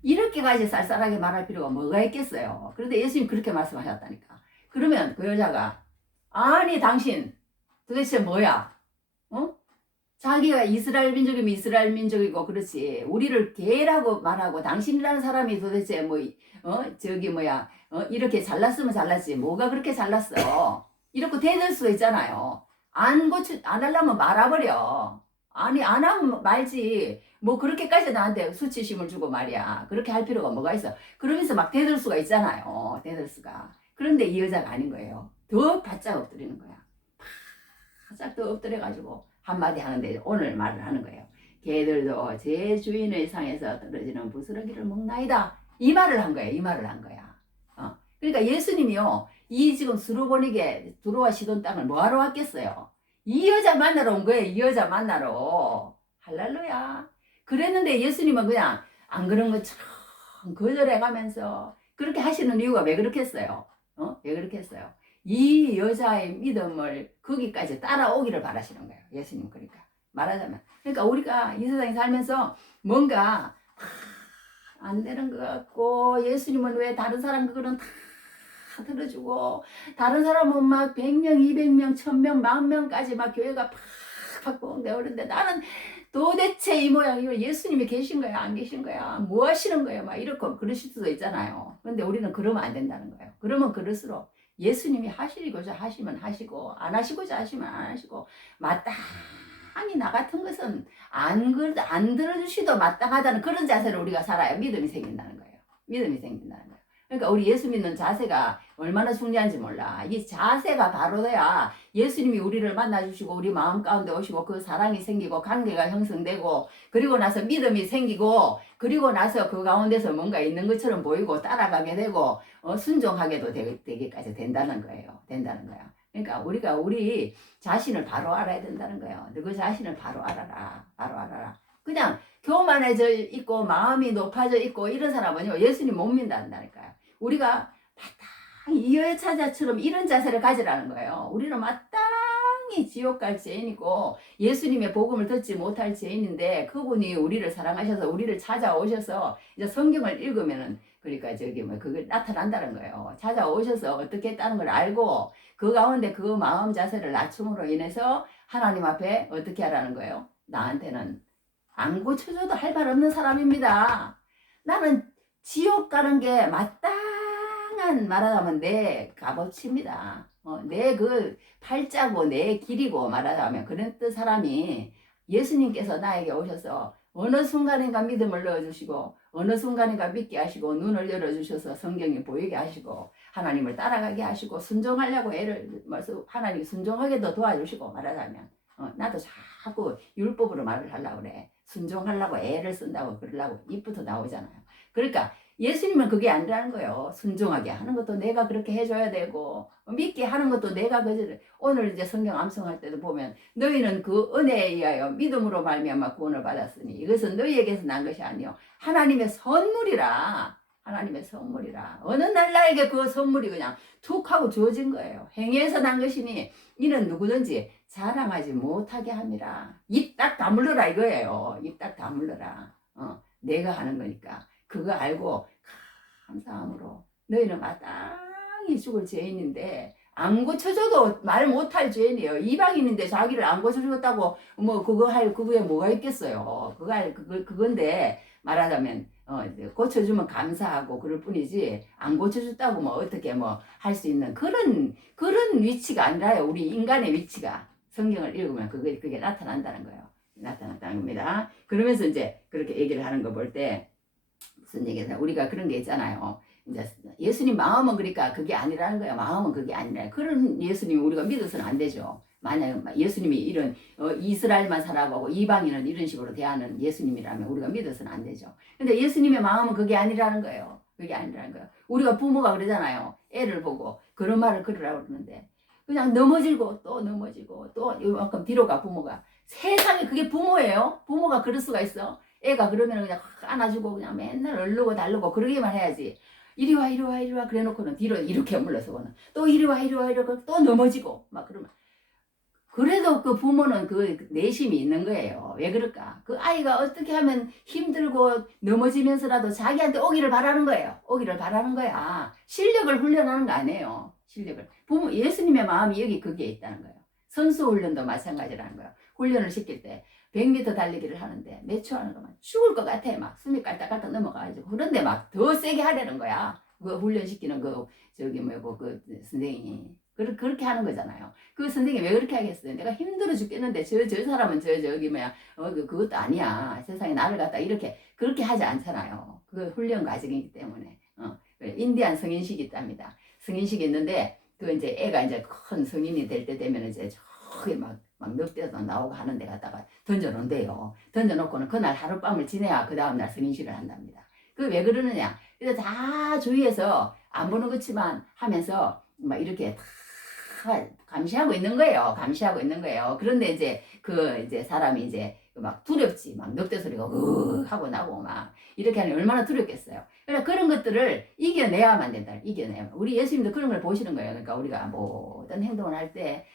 이렇게까지 쌀쌀하게 말할 필요가 뭐가 있겠어요? 그런데 예수님 그렇게 말씀하셨다니까. 그러면 그 여자가 아니 당신 도대체 뭐야? 자기가 이스라엘 민족이면 이스라엘 민족이고 그렇지 우리를 개라고 말하고 당신이라는 사람이 도대체 이렇게 잘났으면 잘났지 뭐가 그렇게 잘났어? 이렇게 대들 수 있잖아요. 안 하려면 말아버려. 아니 안 하면 말지 뭐 그렇게까지 나한테 수치심을 주고 말이야. 그렇게 할 필요가 뭐가 있어? 그러면서 막 대들 수가 있잖아요. 대들 수가. 그런데 이 여자가 아닌 거예요. 더 바짝 엎드리는 거야. 바짝 더 엎드려가지고 한마디 하는데 오늘 말을 하는 거예요. 개들도 제 주인의 상에서 떨어지는 부스러기를 먹나이다. 이 말을 한 거야. 그러니까 예수님이요. 이 지금 수르보닉에 두로와 시돈 땅을 뭐하러 왔겠어요? 이 여자 만나러 온 거예요. 이 여자 만나러. 할렐루야. 그랬는데 예수님은 그냥 안 그런 것처럼 거절해가면서 그렇게 하시는 이유가 왜 그렇게 했어요? 왜 그렇게 했어요? 이 여자의 믿음을 거기까지 따라오기를 바라시는 거예요. 예수님 그러니까 말하자면 그러니까 우리가 이 세상에 살면서 뭔가 안 되는 것 같고 예수님은 왜 다른 사람 그거는 다 들어주고 다른 사람은 막 100명, 200명, 1000명, 10,000명까지 막 교회가 팍팍 보는데 그런데 나는 도대체 이 모양 이거 예수님이 계신 거야 안 계신 거야 뭐 하시는 거야 막 이렇게 그러실 수도 있잖아요. 그런데 우리는 그러면 안 된다는 거예요. 그러면 그럴수록 예수님이 하시고자 하시면 하시고 안 하시고자 하시면 안 하시고 마땅히 나 같은 것은 안 들어주시도 마땅하다는 그런 자세로 우리가 살아야 믿음이 생긴다는 거예요. 믿음이 생긴다는 거예요. 그러니까 우리 예수 믿는 자세가 얼마나 중요한지 몰라. 이 자세가 바로 돼야 예수님이 우리를 만나주시고 우리 마음 가운데 오시고 그 사랑이 생기고 관계가 형성되고 그리고 나서 믿음이 생기고 그리고 나서 그 가운데서 뭔가 있는 것처럼 보이고 따라가게 되고 순종하게도 되기까지 된다는 거예요. 된다는 거야. 그러니까 우리가 우리 자신을 바로 알아야 된다는 거예요. 너 그 자신을 바로 알아라. 바로 알아라. 그냥 교만해져 있고 마음이 높아져 있고 이런 사람은요 예수님 못 믿는다니까요. 우리가 마땅히 이여차자처럼 이런 자세를 가지라는 거예요. 우리는 마땅히 지옥 갈 죄인이고 예수님의 복음을 듣지 못할 죄인인데 그분이 우리를 사랑하셔서 우리를 찾아오셔서 이제 성경을 읽으면은 그러니까 저기 뭐 그게 나타난다는 거예요. 찾아오셔서 어떻게 했다는 걸 알고 그 가운데 그 마음 자세를 낮춤으로 인해서 하나님 앞에 어떻게 하라는 거예요? 나한테는 안 고쳐줘도 할 말 없는 사람입니다. 나는 지옥 가는 게 마땅한 말하자면 내 값어치입니다. 내 그 팔자고 내 길이고 말하자면 그런 뜻 사람이 예수님께서 나에게 오셔서 어느 순간인가 믿음을 넣어주시고 어느 순간인가 믿게 하시고 눈을 열어주셔서 성경이 보이게 하시고 하나님을 따라가게 하시고 순종하려고 하나님 순종하게도 도와주시고 말하자면 나도 자꾸 율법으로 말을 하려고 그래. 순종하려고 애를 쓴다고 그러려고 입부터 나오잖아요. 그러니까 예수님은 그게 아니라는 거예요. 순종하게 하는 것도 내가 그렇게 해줘야 되고 믿게 하는 것도 내가 오늘 이제 성경 암송할 때도 보면 너희는 그 은혜에 의하여 믿음으로 말미암아 구원을 받았으니 이것은 너희에게서 난 것이 아니요 하나님의 선물이라. 하나님의 선물이라. 어느 날 나에게 그 선물이 그냥 툭 하고 주어진 거예요. 행위에서 난 것이니 이는 누구든지 자랑하지 못하게 함이라. 입 딱 다물러라 이거예요. 입 딱 다물러라. 내가 하는 거니까. 그거 알고 감사함으로 너희는 마땅히 죽을 죄인인데 안 고쳐줘도 말 못할 죄인이에요. 이방인인데 자기를 안 고쳐줬다고 뭐 그거에 뭐가 있겠어요. 그건데 말하자면 고쳐주면 감사하고 그럴 뿐이지 안 고쳐줬다고 뭐 어떻게 뭐 할 수 있는 그런 위치가 아니라요. 우리 인간의 위치가 성경을 읽으면 그게 나타난다는 거예요. 나타났다는 겁니다. 그러면서 이제 그렇게 얘기를 하는 거 볼 때 무슨 얘기냐 우리가 그런 게 있잖아요. 이제 예수님 마음은 그러니까 그게 아니라는 거야. 마음은 그게 아니라 그런 예수님 우리가 믿어서는 안 되죠. 만약 예수님이 이런 이스라엘만 살아가고 이방인은 이런 식으로 대하는 예수님이라면 우리가 믿어서는 안 되죠. 근데 예수님의 마음은 그게 아니라는 거예요. 그게 아니라는 거예요. 우리가 부모가 그러잖아요. 애를 보고 그런 말을 그러라고 그러는데 그냥 넘어지고 또 넘어지고 또 이만큼 뒤로 가 부모가 세상에 그게 부모예요. 부모가 그럴 수가 있어. 애가 그러면 그냥 안아주고 그냥 맨날 얼르고 달르고 그러기만 해야지. 이리 와 이리 와 이리 와 그래 놓고는 뒤로 이렇게 물러서고는 또 이리 와 이리 와 이러고 또 넘어지고 막 그러면 그래도 그 부모는 그 내심이 있는 거예요. 왜 그럴까? 그 아이가 어떻게 하면 힘들고 넘어지면서라도 자기한테 오기를 바라는 거예요. 오기를 바라는 거야. 실력을 훈련하는 거 아니에요. 실력을. 예수님의 마음이 여기 거기에 있다는 거예요. 선수 훈련도 마찬가지라는 거예요. 훈련을 시킬 때 100m 달리기를 하는데 몇 초 하는 거만 죽을 것 같아. 막 숨이 깔딱깔딱 넘어가가지고 그런데 막 더 세게 하려는 거야. 그 훈련시키는 그 선생님이. 그렇게 하는 거잖아요. 그 선생님이 왜 그렇게 하겠어요? 내가 힘들어 죽겠는데 저 사람은 그것도 아니야. 세상에 나를 갖다 그렇게 하지 않잖아요. 그 훈련 과정이기 때문에. 인디안 성인식이 있답니다. 성인식이 있는데 그 이제 애가 이제 큰 성인이 될 때 되면 이제 저기 막 늑대도 나오고 하는 데 갖다가 던져놓은대요. 던져놓고는 그날 하룻밤을 지내야 그 다음날 성인식을 한답니다. 그 왜 그러느냐? 그래서 다 주위에서 안 보는 것지만 하면서 막 이렇게 다 감시하고 있는 거예요. 감시하고 있는 거예요. 그런데 이제 사람이 이제 막 두렵지. 막 늑대 소리가 하고 나고 막 이렇게 하니 얼마나 두렵겠어요. 그러니까 그런 것들을 이겨내야만 된다. 이겨내야만. 우리 예수님도 그런 걸 보시는 거예요. 그러니까 우리가 모든 행동을 할 때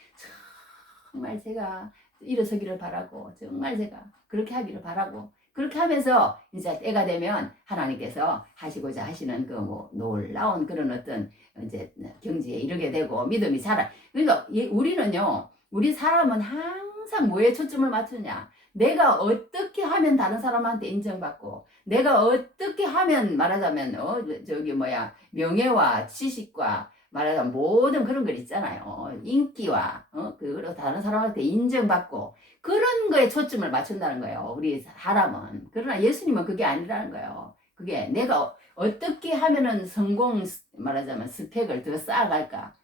정말 제가 일어서기를 바라고 정말 제가 그렇게 하기를 바라고 그렇게 하면서 이제 때가 되면 하나님께서 하시고자 하시는 그 뭐 놀라운 그런 어떤 이제 경지에 이르게 되고 믿음이 자라. 그러니까 우리는요, 우리 사람은 항상 뭐에 초점을 맞추냐? 내가 어떻게 하면 다른 사람한테 인정받고, 내가 어떻게 하면 말하자면 저기 뭐야 명예와 지식과 말하자면 모든 그런 걸 있잖아요. 인기와 그리고 다른 사람한테 인정받고 그런 거에 초점을 맞춘다는 거예요. 우리 사람은. 그러나 예수님은 그게 아니라는 거예요. 그게 내가 어떻게 하면은 성공 말하자면 스펙을 더 쌓아갈까.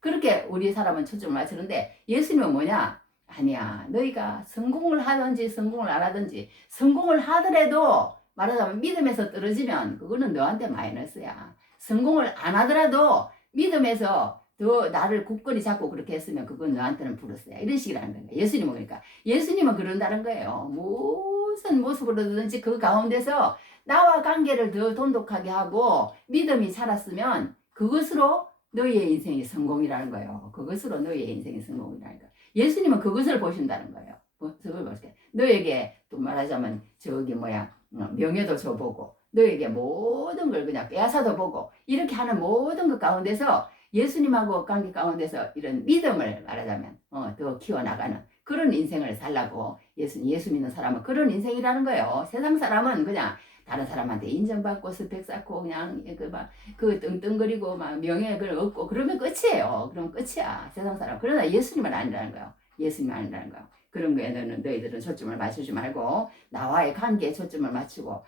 그렇게 우리 사람은 초점을 맞추는데 예수님은 뭐냐? 아니야. 너희가 성공을 하든지 성공을 안 하든지 성공을 하더라도 말하자면 믿음에서 떨어지면 그거는 너한테 마이너스야. 성공을 안 하더라도 믿음에서 더 나를 굳건히 잡고 그렇게 했으면 그건 너한테는 플러스야. 이런 식이라는 거예요. 예수님은 그러니까. 예수님은 그런다는 거예요. 무슨 모습으로든지 그 가운데서 나와 관계를 더 돈독하게 하고 믿음이 살았으면 그것으로 너희의 인생이 성공이라는 거예요. 그것으로 너희의 인생이 성공이라는 거예요. 예수님은 그것을 보신다는 거예요. 그걸 보실게. 너에게 또 말하자면 저기 뭐야 명예도 줘보고 너에게 모든 걸 그냥 빼앗아도 보고 이렇게 하는 모든 것 가운데서 예수님하고 관계 가운데서 이런 믿음을 말하자면 더 키워나가는 그런 인생을 살라고 예수 믿는 사람은 그런 인생이라는 거예요. 세상 사람은 그냥 다른 사람한테 인정받고 스펙 쌓고 그냥 그 떵떵거리고 막 명예를 얻고 그러면 끝이에요. 그러면 끝이야. 세상 사람. 그러나 예수님은 아니라는 거예요. 예수님은 아니라는 거예요. 그런 거에 너희들은 초점을 맞추지 말고 나와의 관계에 초점을 맞추고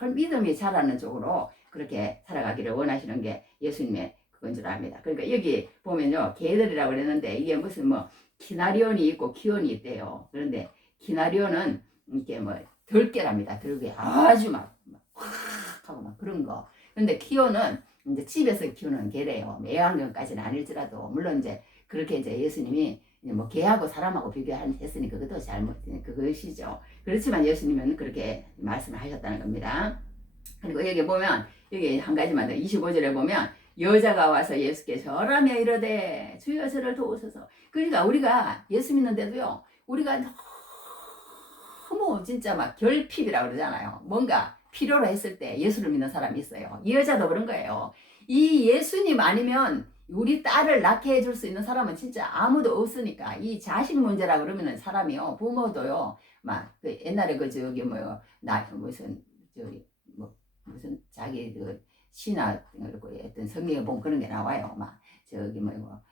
더 믿음이 자라는 쪽으로 그렇게 살아가기를 원하시는 게 예수님의 그건 줄 압니다. 그러니까 여기 보면요. 개들이라고 그랬는데 이게 무슨 뭐 키나리온이 있고 키온이 있대요. 그런데 키나리온은 이게 뭐 덜개랍니다. 덜개 아주 막 하고 막 그런 거. 근데 키오는 이제 집에서 키우는 개래요. 애완견까지는 아닐지라도 물론 이제 그렇게 이제 예수님이 이제 뭐 개하고 사람하고 비교했으니 그것도 잘못 그것이죠. 그렇지만 예수님은 그렇게 말씀을 하셨다는 겁니다. 그리고 여기 보면 여기 한 가지만 더 25절에 보면 여자가 와서 예수께 절하며 이르되 주여 저를 도우소서. 그러니까 우리가 예수 믿는데도요. 우리가 너무 진짜 막 결핍이라고 그러잖아요. 뭔가 필요로 했을 때 예수를 믿는 사람이 있어요. 이 여자도 그런 거예요. 이 예수님 아니면 우리 딸을 낳게 해줄 수 있는 사람은 진짜 아무도 없으니까 이 자식 문제라 그러면은 사람이요 부모도요 막 그 옛날에 그 저기 뭐요 나 무슨 저기 뭐 무슨 자기 그 신화 그리고 어떤 성경에 보면 그런 게 나와요. 막 저기 뭐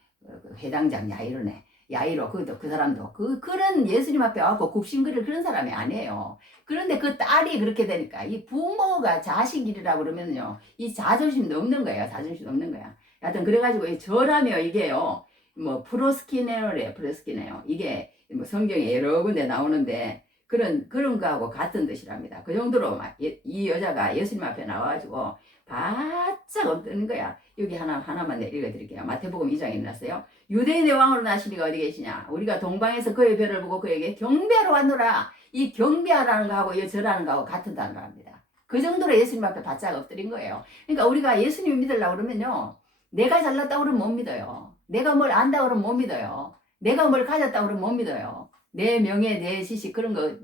그 회당장 야이로네. 야이로 그것도 그 사람도 그런 예수님 앞에 와서 굽신거릴 그런 사람이 아니에요. 그런데 그 딸이 그렇게 되니까 이 부모가 자식이라고 그러면요 이 자존심도 없는 거예요. 자존심도 없는 거야. 하여튼 그래가지고 이 절하며 이게요 뭐 프로스키네오래 프로스키네오 이게 뭐 성경에 여러 군데 나오는데 그런 거하고 같은 뜻이랍니다. 그 정도로 막 이 여자가 예수님 앞에 나와가지고 바짝 엎드는 거야. 여기 하나만 읽어드릴게요. 마태복음 2장에 일어났어요. 유대인의 왕으로 나시니가 어디 계시냐? 우리가 동방에서 그의 별을 보고 그에게 경배하러 왔노라. 이 경배하라는 거하고 이 절하는 거하고 같은 단어랍니다. 그 정도로 예수님 앞에 바짝 엎드린 거예요. 그러니까 우리가 예수님 믿으려고 그러면요. 내가 잘났다고 그러면 못 믿어요. 내가 뭘 안다고 그러면 못 믿어요. 내가 뭘 가졌다고 그러면 못 믿어요. 내 명예, 내 지식 그런 거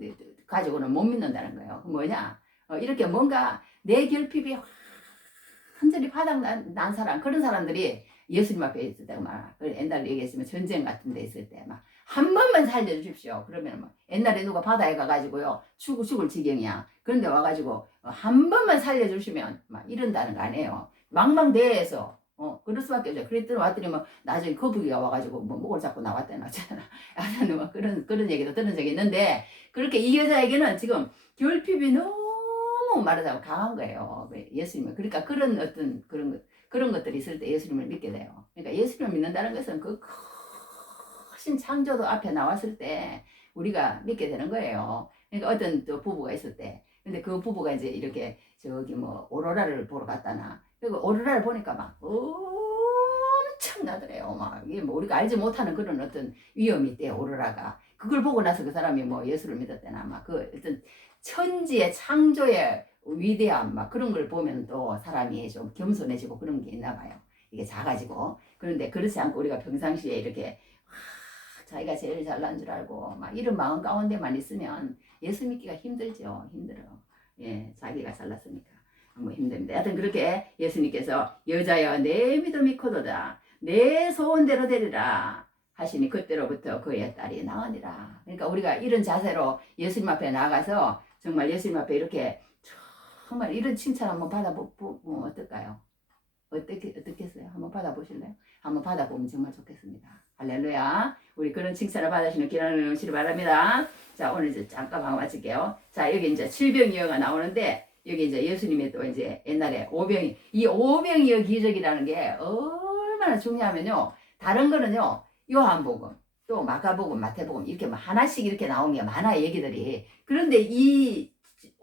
가지고는 못 믿는다는 거예요. 뭐냐? 이렇게 뭔가 내 결핍이 완전히 바닥난 사람 그런 사람들이 예수님 앞에 있을 때가 막 옛날에 얘기했으면 전쟁 같은 데 있을 때 막 한 번만 살려주십시오. 그러면 막 옛날에 누가 바다에 가가지고요 죽을 지경이야. 그런데 와가지고 한 번만 살려주시면 막 이런다는 거 아니에요. 망망대해에서 그럴 수밖에 없죠. 그랬더니 왔더니 뭐 나중에 거북이가 와가지고 뭐 목을 잡고 나왔다는 거잖아. 하여튼 뭐 그런 얘기도 들은 적이 있는데 그렇게 이 여자에게는 지금 결핍이 너무 말하자면 강한 거예요. 예수님은 그러니까 그런 어떤 그런 것들이 있을 때 예수님을 믿게 돼요. 그러니까 예수님을 믿는다는 것은 그 크신 창조도 앞에 나왔을 때 우리가 믿게 되는 거예요. 그러니까 어떤 또 부부가 있을 때 근데 그 부부가 이제 이렇게 저기 뭐 오로라를 보러 갔다나 그리고 오로라를 보니까 막 엄청나더래요. 막 이게 뭐 우리가 알지 못하는 그런 어떤 위험이 있대요. 오로라가 그걸 보고 나서 그 사람이 뭐 예수를 믿었대나 막 그 어떤 천지의 창조의 위대함 막 그런 걸 보면 또 사람이 좀 겸손해지고 그런 게 있나 봐요. 이게 작아지고 그런데 그렇지 않고 우리가 평상시에 이렇게 자기가 제일 잘난 줄 알고 막 이런 마음 가운데만 있으면 예수 믿기가 힘들죠. 힘들어. 예, 자기가 잘났으니까 뭐 힘듭니다. 하여튼 그렇게 예수님께서 여자여 내 믿음이 크도다 내 소원대로 되리라 하시니 그때로부터 그의 딸이 나으니라. 그러니까 우리가 이런 자세로 예수님 앞에 나가서 정말 예수님 앞에 이렇게 정말 이런 칭찬 한번 받아보면 어떨까요? 어떻겠어요? 한번 받아보실래요? 한번 받아보면 정말 좋겠습니다. 할렐루야. 우리 그런 칭찬을 받으시는 기나는 음식을 바랍니다. 자, 오늘 이제 잠깐 방금 마칠게요. 자, 여기 이제 칠병이어가 나오는데, 여기 이제 예수님이 또 이제 옛날에 이 오병이어 기적이라는 게 얼마나 중요하면요. 다른 거는요, 요한복음, 또 마가복음, 마태복음, 이렇게 뭐 하나씩 이렇게 나온 게 많아, 얘기들이. 그런데 이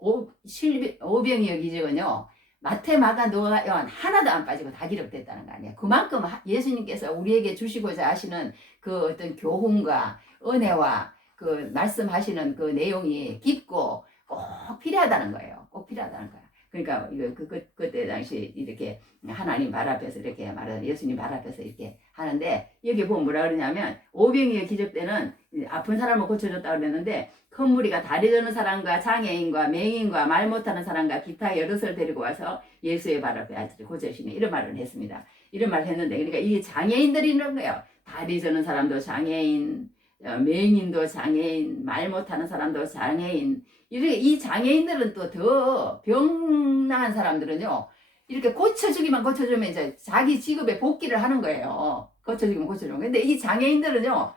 오병이어 기적은요, 마태, 마가, 누가, 요한 하나도 안 빠지고 다 기록됐다는 거 아니에요. 그만큼 예수님께서 우리에게 주시고자 하시는 그 어떤 교훈과 은혜와 그 말씀하시는 그 내용이 깊고 꼭 필요하다는 거예요. 꼭 필요하다는 거예요. 그러니까 이거 그때 당시 이렇게 하나님 발 앞에서 이렇게 말하는 예수님 발 앞에서 이렇게 하는데 여기 보면 뭐라 그러냐면 오병이어 기적 때는 아픈 사람을 고쳐줬다 그랬는데 큰 무리가 다리 저는 사람과 장애인과 맹인과 말 못하는 사람과 기타 여럿을 데리고 와서 예수의 발 앞에 아주 고쳐주시네 이런 말을 했습니다. 이런 말을 했는데 그러니까 이 장애인들이 있는 거예요. 다리 저는 사람도 장애인, 맹인도 장애인, 말 못하는 사람도 장애인. 이렇게 이 장애인들은 또 더 병나한 사람들은요. 이렇게 고쳐주기만 고쳐주면 이제 자기 직업에 복귀를 하는 거예요. 고쳐주기만 고쳐주면. 근데 이 장애인들은요.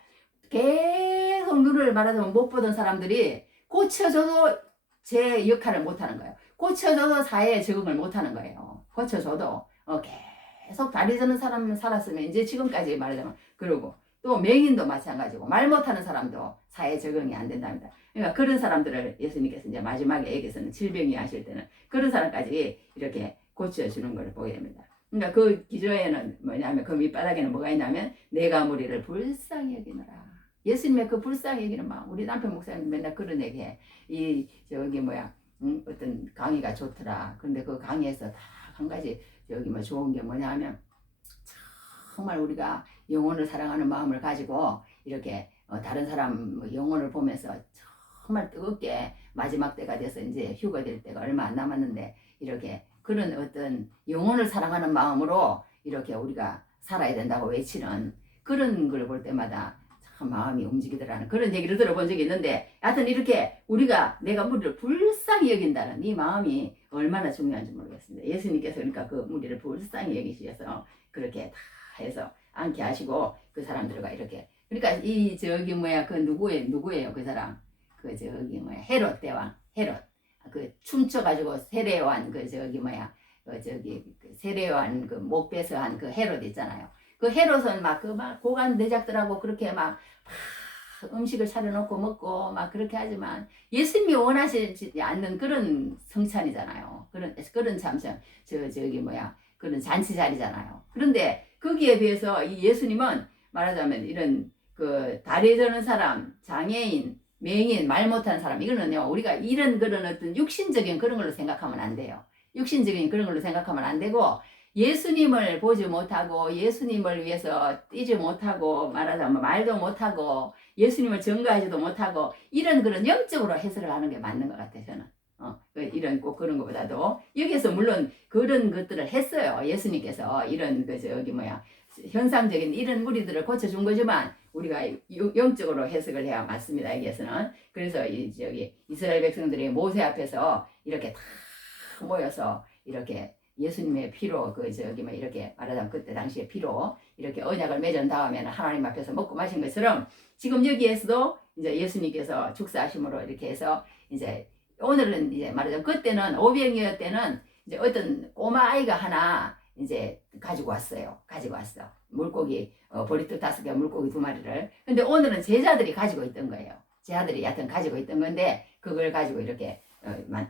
계속 눈을 말하자면 못 보던 사람들이 고쳐줘도 제 역할을 못하는 거예요. 고쳐줘도 사회에 적응을 못하는 거예요. 고쳐줘도 계속 다리 저는 사람 살았으면 이제 지금까지 말하자면 그러고 또 맹인도 마찬가지고 말 못하는 사람도 사회에 적응이 안 된답니다. 그러니까 그런 사람들을 예수님께서 이제 마지막에 여기서는 질병이 하실 때는 그런 사람까지 이렇게 고쳐주는 걸 보게 됩니다. 그러니까 그 기저에는 뭐냐면 그 밑바닥에는 뭐가 있냐면 내가 무리를 불쌍히 여기노라. 예수님의 그 불쌍히 여기는 마음. 우리 남편 목사님 맨날 그런 얘기해. 어떤 강의가 좋더라. 근데 그 강의에서 다 한 가지 좋은 게 뭐냐 하면 정말 우리가 영혼을 사랑하는 마음을 가지고 이렇게 다른 사람 영혼을 보면서 정말 뜨겁게 마지막 때가 돼서 이제 휴가 될 때가 얼마 안 남았는데 이렇게 그런 어떤 영혼을 사랑하는 마음으로 이렇게 우리가 살아야 된다고 외치는 그런 걸 볼 때마다 참 마음이 움직이더라는 그런 얘기를 들어본 적이 있는데 하여튼 이렇게 우리가 내가 무리를 불쌍히 여긴다는 이 마음이 얼마나 중요한지 모르겠습니다. 예수님께서 그러니까 그 무리를 불쌍히 여기셔서 그렇게 다 해서 앉게 하시고 그 사람들과 이렇게 그러니까 그 누구예요 그 사람 헤롯 대왕 헤롯 그 춤춰가지고 세례요한 세례요한 그 목베서 한 그 헤롯 있잖아요. 그 헤롯은 막 고관 내작들하고 그렇게 막 음식을 차려놓고 먹고 막 그렇게 하지만 예수님이 원하시지 않는 그런 성찬이잖아요. 그런 참선 그런 잔치 자리잖아요. 그런데 거기에 비해서 이 예수님은 말하자면 이런 그 다리 저는 사람, 장애인, 맹인, 말 못하는 사람 이거는요 우리가 이런 그런 어떤 육신적인 그런 걸로 생각하면 안 돼요. 육신적인 그런 걸로 생각하면 안 되고 예수님을 보지 못하고 예수님을 위해서 뛰지 못하고 말하자면 말도 못하고 예수님을 증거하지도 못하고 이런 그런 영적으로 해석을 하는 게 맞는 것 같아요 저는. 이런 꼭 그런 것보다도 여기에서 물론 그런 것들을 했어요. 예수님께서 이런 현상적인 이런 무리들을 고쳐준 거지만 우리가 영적으로 해석을 해야 맞습니다. 여기에서는. 그래서 이스라엘 백성들이 모세 앞에서 이렇게 다 모여서 이렇게 예수님의 피로 이렇게 말하자면 그때 당시에 피로 이렇게 언약을 맺은 다음에는 하나님 앞에서 먹고 마신 것처럼 지금 여기에서도 이제 예수님께서 축사하심으로 이렇게 해서 이제 오늘은 이제 말하자면 그때는 오병이어 때는 이제 어떤 꼬마 아이가 하나 이제 가지고 왔어. 물고기 보리떡 5개, 물고기 2마리를. 근데 오늘은 제자들이 가지고 있던 거예요. 제자들이 여하튼 가지고 있던 건데 그걸 가지고 이렇게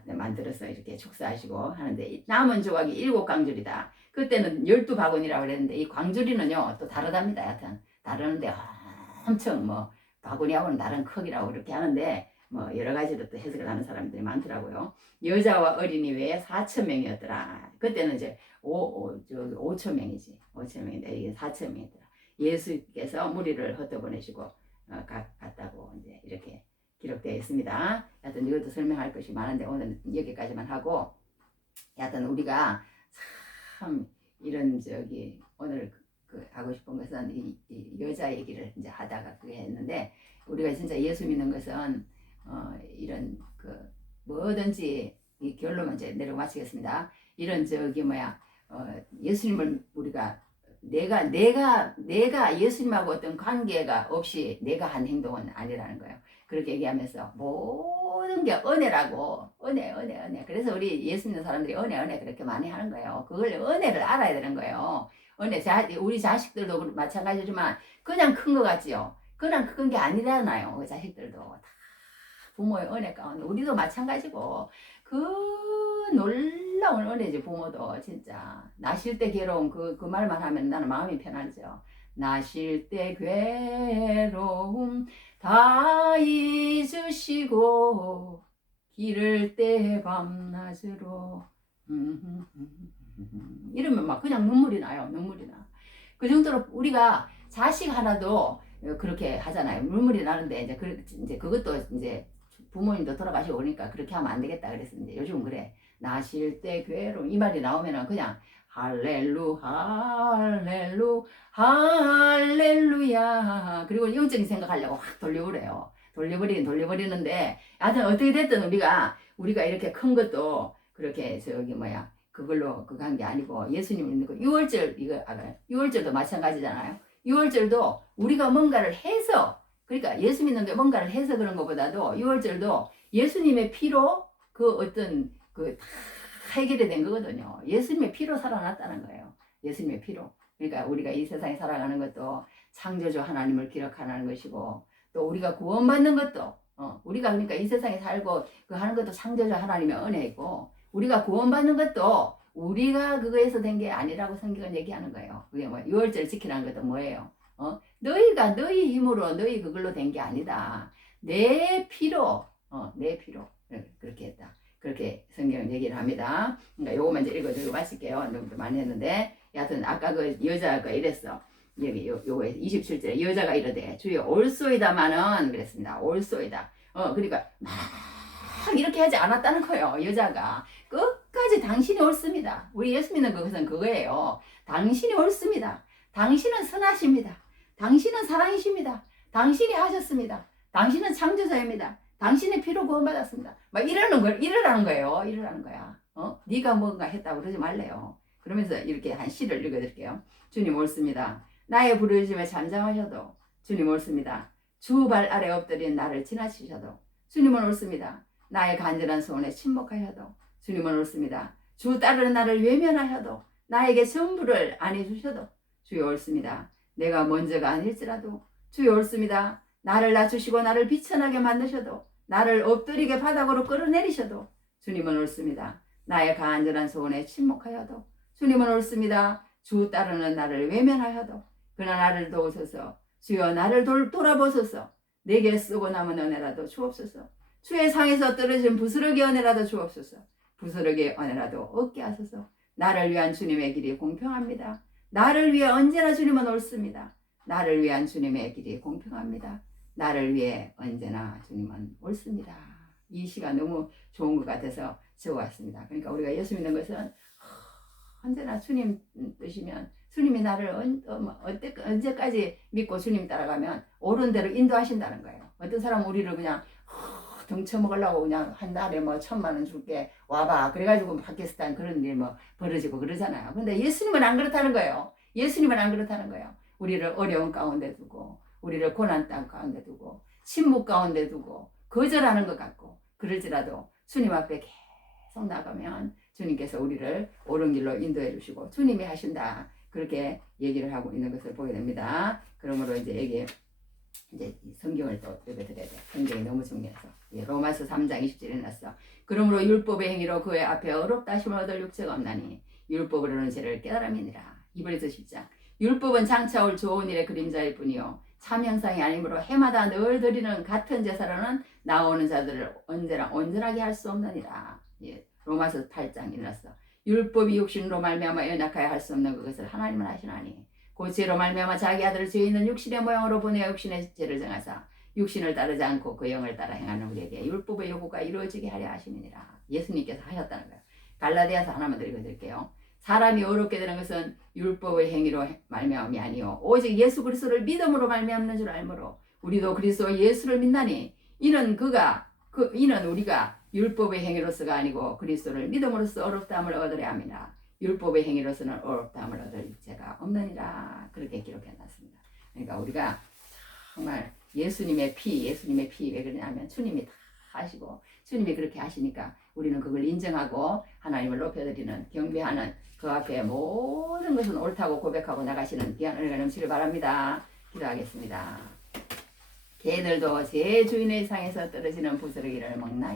만들어서 이렇게 축사하시고 하는데 남은 조각이 7광줄이다. 그때는 12바구니라고 그랬는데 이 광줄이는요 또 다르답니다. 여하튼 다르는데 엄청 바구니하고는 다른 크기라고 그렇게 하는데 여러 가지로 또 해석을 하는 사람들이 많더라고요. 여자와 어린이 외에 4,000명이었더라. 그때는 이제 5,000명이지. 5,000명인데 이게 4,000명이더라. 예수께서 무리를 흩어보내시고 같다고 이제 이렇게 기록되어 있습니다. 하여튼 이것도 설명할 것이 많은데 오늘 여기까지만 하고, 하여튼 우리가 참 이런 오늘 하고 싶은 것은 이 여자 얘기를 이제 하다가 그게 했는데, 우리가 진짜 예수 믿는 것은 이런 뭐든지 이 결론만 이제 내려 마치겠습니다. 이런 예수님을 우리가 내가 예수님하고 어떤 관계가 없이 내가 한 행동은 아니라는 거예요. 그렇게 얘기하면서 모든 게 은혜라고, 은혜. 그래서 우리 예수 믿는 사람들이 은혜 그렇게 많이 하는 거예요. 그걸 은혜를 알아야 되는 거예요. 우리 자식들도 마찬가지지만 그냥 큰 거 같지요. 그냥 큰 게 아니잖아요. 그 자식들도 다 부모의 은혜 가운데, 우리도 마찬가지고 그 놀라운 은혜지. 부모도 진짜 나실 때 괴로움 그 말만 하면 나는 마음이 편하죠. 나실 때 괴로움 다 잊으시고 기를 때 밤낮으로 이러면 막 그냥 눈물이 나요. 그 정도로 우리가 자식 하나도 그렇게 하잖아요. 눈물이 나는데 이제 그것도 이제 부모님도 돌아가시고 오니까 그렇게 하면 안 되겠다 그래서 이제 요즘 그래. 나실 때 괴로움 이 말이 나오면은 그냥 할렐루야. 그리고 영적인 생각하려고 확 돌려버려요. 돌려버리는데, 하여튼 어떻게 됐든 우리가 이렇게 큰 것도 그렇게 그걸로 그거 한 게 아니고, 예수님을 믿는 거 6월절 이거 알아요? 6월절도 마찬가지잖아요. 6월절도 우리가 뭔가를 해서, 그러니까 예수 믿는 게 뭔가를 해서 그런 것보다도 6월절도 예수님의 피로 다 해결이 된 거거든요. 예수님의 피로 살아났다는 거예요. 예수님의 피로. 그러니까 우리가 이 세상에 살아가는 것도 창조주 하나님을 기억하는 것이고, 또 우리가 구원받는 것도 우리가 그러니까 이 세상에 살고 하는 것도 창조주 하나님의 은혜이고, 우리가 구원받는 것도 우리가 그거에서 된 게 아니라고 성경은 얘기하는 거예요. 그게 6월절 지키라는 것도 뭐예요? 너희가 너희 힘으로 너희 그걸로 된 게 아니다. 내 피로 그렇게 했다. 그렇게 성경은 얘기를 합니다. 그러니까 요거만 이제 읽어드리고 마칠게요. 너무 많이 했는데, 여하튼 아까 그 여자가 이랬어. 여기 요거에 27절에 여자가 이러되 주여 올소이다마는 그랬습니다. 올소이다. 그러니까 막 이렇게 하지 않았다는 거예요. 여자가 끝까지 당신이 옳습니다. 우리 예수 믿는 것은 그거예요. 당신이 옳습니다. 당신은 선하십니다. 당신은 사랑이십니다. 당신이 하셨습니다. 당신은 창조자입니다. 당신의 피로 구원받았습니다. 막 이러라는 거예요. 이러라는 거야. 네가 뭔가 했다고 그러지 말래요. 그러면서 이렇게 한 시를 읽어드릴게요. 주님 옳습니다. 나의 부르짖음에 잠잠하셔도 주님 옳습니다. 주 발 아래 엎드린 나를 지나치셔도 주님은 옳습니다. 나의 간절한 소원에 침묵하셔도 주님은 옳습니다. 주 따르는 나를 외면하셔도 나에게 전부를 안 해주셔도 주여 옳습니다. 내가 먼저가 아닐지라도 주여 옳습니다. 나를 낮추시고 나를 비천하게 만드셔도 나를 엎드리게 바닥으로 끌어내리셔도 주님은 옳습니다. 나의 간절한 소원에 침묵하여도 주님은 옳습니다. 주 따르는 나를 외면하여도 그러나 나를 도우소서. 주여 나를 돌아보소서. 내게 쓰고 남은 은혜라도 주옵소서. 주의 상에서 떨어진 부스러기 은혜라도 주옵소서. 부스러기 은혜라도 얻게 하소서. 나를 위한 주님의 길이 공평합니다. 나를 위해 언제나 주님은 옳습니다. 나를 위한 주님의 길이 공평합니다. 나를 위해 언제나 주님은 옳습니다. 이 시가 너무 좋은 것 같아서 적어왔습니다. 그러니까 우리가 예수 믿는 것은 언제나 주님 뜻이면, 주님이 나를 언제까지 믿고 주님 따라가면 옳은 대로 인도하신다는 거예요. 어떤 사람은 우리를 그냥 덩쳐먹으려고 그냥 한 달에 1,000만 원 줄게 와봐 그래가지고 파키스탄 그런 일 벌어지고 그러잖아요. 근데 예수님은 안 그렇다는 거예요. 예수님은 안 그렇다는 거예요. 우리를 어려운 가운데 두고, 우리를 고난 땅 가운데 두고, 침묵 가운데 두고, 거절하는 것 같고, 그럴지라도 주님 앞에 계속 나가면 주님께서 우리를 옳은 길로 인도해 주시고 주님이 하신다. 그렇게 얘기를 하고 있는 것을 보게 됩니다. 그러므로 이제 성경을 또 읽어드려야 돼. 성경이 너무 중요해서. 로마서 3장 20절에 났어. 그러므로 율법의 행위로 그의 앞에 어렵다 하심을 얻을 육체가 없나니 율법으로는 죄를 깨달음이니라. 이브리서 10장. 율법은 장차 올 좋은 일의 그림자일 뿐이요 참 형상이 아니므로 해마다 늘 드리는 같은 제사로는 나오는 자들을 언제나 온전하게 할 수 없느니라. 로마서 8장 일어났어. 율법이 육신으로 말미암아 연약하여 할 수 없는 그것을 하나님은 하시나니 그 죄로 말미암아 자기 아들을 죄 있는 육신의 모양으로 보내어 육신의 죄를 정하사 육신을 따르지 않고 그 영을 따라 행하는 우리에게 율법의 요구가 이루어지게 하려 하심이니라. 예수님께서 하셨다는 거예요. 갈라디아서 하나만 더 읽어드릴게요. 사람이 어렵게 되는 것은 율법의 행위로 말미암이 아니요 오직 예수 그리스도를 믿음으로 말미암는 줄 알므로 우리도 그리스도 예수를 믿나니 이는 우리가 율법의 행위로서가 아니고 그리스도를 믿음으로써 어렵다함을 얻으려 함이라. 율법의 행위로서는 어렵다함을 얻을 죄가 없느니라. 그렇게 기록해놨습니다. 그러니까 우리가 정말 예수님의 피 왜 그러냐면 주님이 다 하시고 주님이 그렇게 하시니까 우리는 그걸 인정하고 하나님을 높여드리는 경배하는 그 앞에 모든 것은 옳다고 고백하고 나가시는 귀한 은혜가 넘치길 바랍니다. 기도하겠습니다. 개들도 제 주인의 상에서 떨어지는 부스러기를 먹나이.